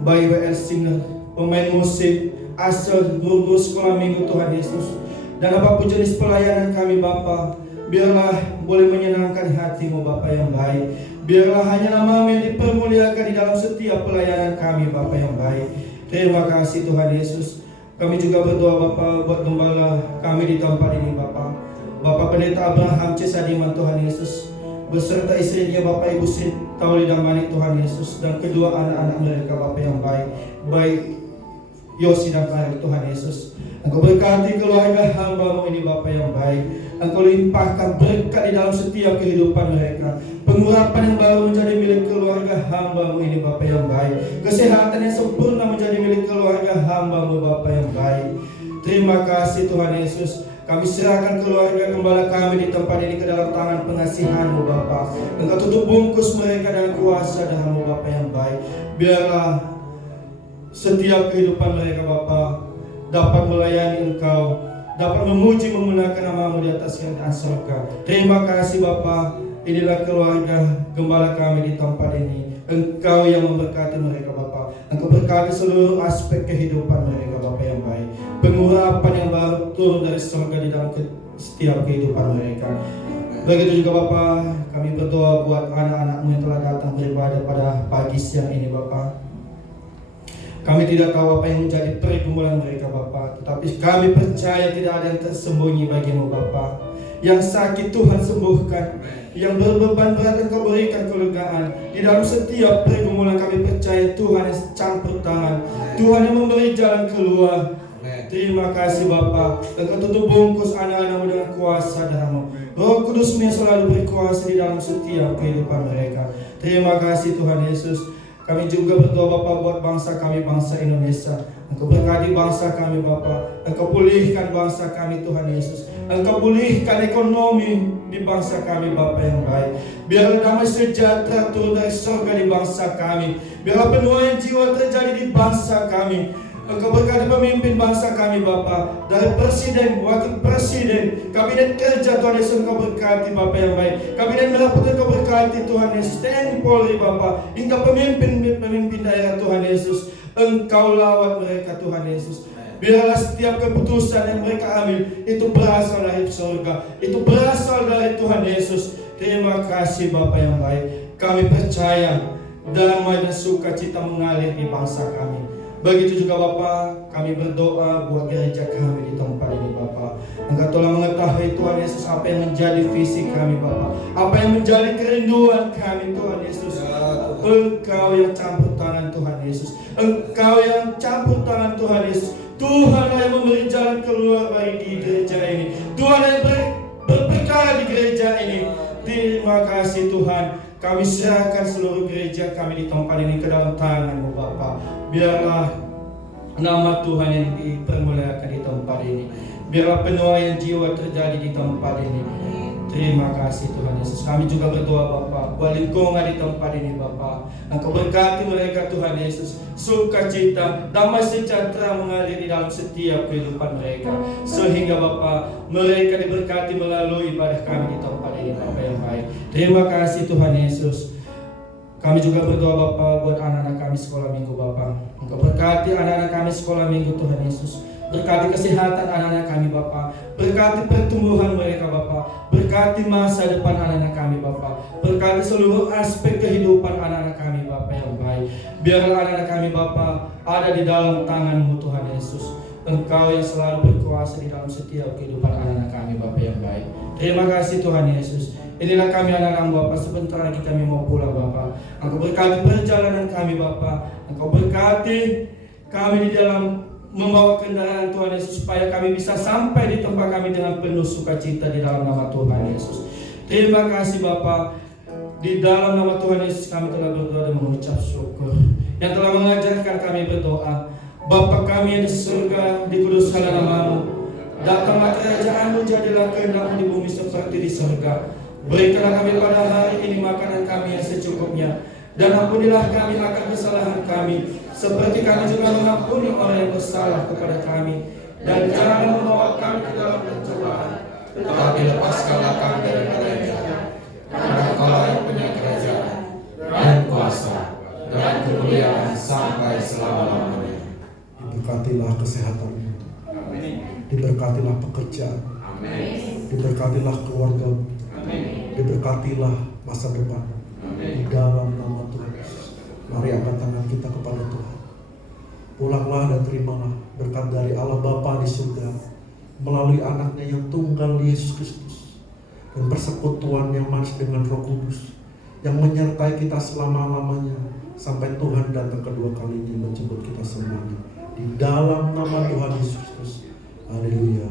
baik WL Singer, pemain musik, asal guru sekolah minggu Tuhan Yesus, dan apapun jenis pelayanan kami Bapa, biarlah boleh menyenangkan hati-Mu Bapa yang baik. Biarlah hanya nama-Mu yang dipermuliakan di dalam setiap pelayanan kami Bapa yang baik. Terima kasih Tuhan Yesus. Kami juga berdoa Bapa buat gembala kami di tempat ini Bapa, Bapak Pendeta Abraham C. Sadiman Tuhan Yesus, beserta istrinya Bapak Ibu Sri Taulida Manik Tuhan Yesus, dan kedua anak-anak mereka Bapak yang baik Yosi dan Farid Tuhan Yesus. Engkau berkati keluarga hamba-Mu ini Bapak yang baik. Engkau limpahkan berkat di dalam setiap kehidupan mereka. Pengurapan yang baru menjadi milik keluarga hamba-Mu ini Bapak yang baik. Kesehatan yang sempurna menjadi milik keluarga hamba-Mu Bapak yang baik. Terima kasih Tuhan Yesus. Kami serahkan keluarga gembala kami di tempat ini ke dalam tangan pengasihan-Mu Bapa. Engkau tutup bungkus mereka dengan kuasa darah-Mu Bapa yang baik. Biarlah setiap kehidupan mereka Bapa dapat melayani Engkau, dapat memuji memuliakan nama-Mu di atas kerajaan surga. Terima kasih Bapa. Inilah keluarga gembala kami di tempat ini. Engkau yang memberkati mereka Bapa. Engkau berkati seluruh aspek kehidupan mereka Bapa yang baik. Pengurapan yang baru turun dari surga di dalam setiap kehidupan mereka. Begitu juga Bapa, kami berdoa buat anak-anak-Mu yang telah datang beribadah pada pagi siang ini Bapa. Kami tidak tahu apa yang menjadi pergumulan mereka Bapa, tetapi kami percaya tidak ada yang tersembunyi bagi-Mu Bapa. Yang sakit Tuhan sembuhkan, yang berbeban berat Engkau berikan kelegaan. Di dalam setiap pergumulan kami percaya Tuhan yang campur tangan, Tuhan yang memberi jalan keluar. Terima kasih Bapa. Engkau tutup bungkus anak-anak-Mu dengan kuasa darah-Mu. Roh Kudus-Mu yang selalu berkuasa di dalam setiap kehidupan mereka. Terima kasih Tuhan Yesus. Kami juga berdoa Bapa buat bangsa kami, bangsa Indonesia. Engkau berkati bangsa kami Bapa. Engkau pulihkan bangsa kami Tuhan Yesus. Engkau pulihkan ekonomi di bangsa kami Bapa yang baik. Biarlah damai sejahtera turun dari surga di bangsa kami. Biarlah penuaian jiwa terjadi di bangsa kami. Engkau berkati pemimpin bangsa kami Bapa, dari presiden, wakil presiden, kabinet kerja Tuhan Yesus. Engkau berkati Bapa yang baik. Kabinet merah putih Engkau berkati Tuhan Yesus. TNI Polri Bapa, hingga pemimpin daerah Tuhan Yesus. Engkau lawat mereka Tuhan Yesus. Biarlah setiap keputusan yang mereka ambil itu berasal dari surga, itu berasal dari Tuhan Yesus. Terima kasih Bapa yang baik. Kami percaya damai dan sukacita mengalir di bangsa kami. Begitu juga Bapa, kami berdoa buat gereja kami di tempat ini Bapa. Engkau telah mengetahui Tuhan Yesus apa yang menjadi visi kami Bapa, apa yang menjadi kerinduan kami Tuhan Yesus. Engkau yang campur tangan Tuhan Yesus. Engkau yang campur tangan Tuhan Yesus. Tuhan yang memberi jalan keluar bagi di gereja ini. Tuhan yang berperkara di gereja ini. Terima kasih Tuhan. Kami serahkan seluruh gereja kami di tempat ini ke dalam tangan-Mu Bapa. Biarlah nama Tuhan yang dipermuliakan di tempat ini. Biarlah penuaian jiwa terjadi di tempat ini. Terima kasih Tuhan Yesus. Kami juga berdoa Bapa, buat lingkungan di tempat ini Bapa. Engkau berkati mereka Tuhan Yesus. Sukacita, damai sejahtera mengalir di dalam setiap kehidupan mereka. Sehingga Bapa, mereka diberkati melalui ibadah kami di tempat ini Bapa yang baik. Terima kasih Tuhan Yesus. Kami juga berdoa Bapa buat anak-anak kami sekolah minggu Bapa. Engkau berkati anak-anak kami sekolah minggu Tuhan Yesus. Berkati kesehatan anak-anak kami Bapa. Berkati pertumbuhan mereka Bapa. Berkati masa depan anak-anak kami Bapa. Berkati seluruh aspek kehidupan anak-anak kami Bapa yang baik. Biarlah anak-anak kami Bapa ada di dalam tangan-Mu Tuhan Yesus. Engkau yang selalu berkuasa di dalam setiap kehidupan anak-anak kami Bapa yang baik. Terima kasih Tuhan Yesus. Inilah kami anak-anak Bapa, sebentar lagi kami mau pulang Bapa. Engkau berkati perjalanan kami Bapa. Engkau berkati kami di dalam membawa kendaraan Tuhan Yesus, supaya kami bisa sampai di tempat kami dengan penuh sukacita di dalam nama Tuhan Yesus. Terima kasih Bapa. Di dalam nama Tuhan Yesus kami telah berdoa dan mengucap syukur, yang telah mengajarkan kami berdoa. Bapa kami yang di surga, dikuduskanlah nama-Mu. Datanglah kerajaan-Mu, jadilah kehendak-Mu di bumi seperti di surga. Berikanlah kami pada hari ini makanan kami yang secukupnya, dan ampunilah kami akan kesalahan kami, seperti kami juga mengampuni orang yang bersalah kepada kami. Dan jangan membawa kami ke dalam pencobaan, tetapi lepaskanlah kami daripada yang jahat. Karena Engkau yang punya kerajaan dan kuasa dan kemuliaan sampai selama-lamanya. Diberkatilah kesehatan-Mu. Diberkatilah pekerjaan. Diberkatilah keluarga. Diberkatilah masa depan. Di dalam nama Tuhan Yesus. Mari angkat tangan kita kepada Tuhan. Pulanglah dan terimalah berkat dari Allah Bapa di surga melalui anaknya yang tunggal Yesus Kristus, dan persekutuan yang manis dengan Roh Kudus yang menyertai kita selama-lamanya sampai Tuhan datang kedua kalinya menjemput kita semuanya. Di dalam nama Tuhan Yesus Kristus. Haleluya.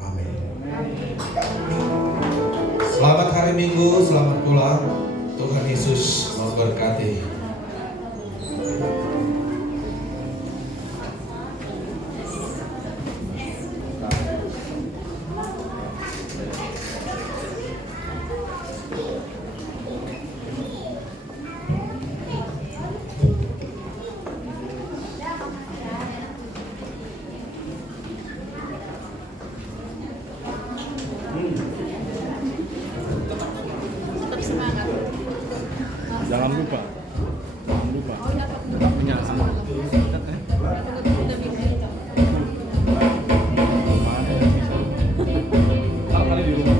Amin. Selamat hari Minggu, selamat pulang. Tuhan Yesus memberkati. Jangan lupa. Menyala. Kali di rumah.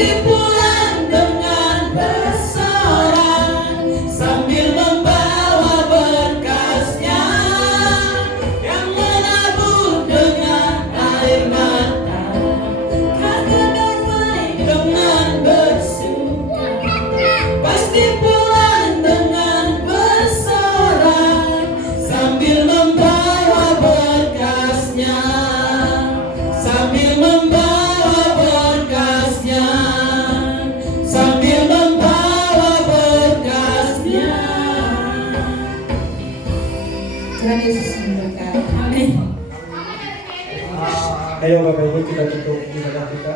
pasti pulang dengan bersorak sambil membawa berkasnya yang menabur dengan air mata, kata damai dengan bersuka. Pasti pulang dengan bersorak sambil membawa berkasnya, sambil membawa berkasnya, sambil membawa berkasnya. Tuhan Yesus memberkati. Amin. Ayo Bapak Ibu kita tutup ibadah kita.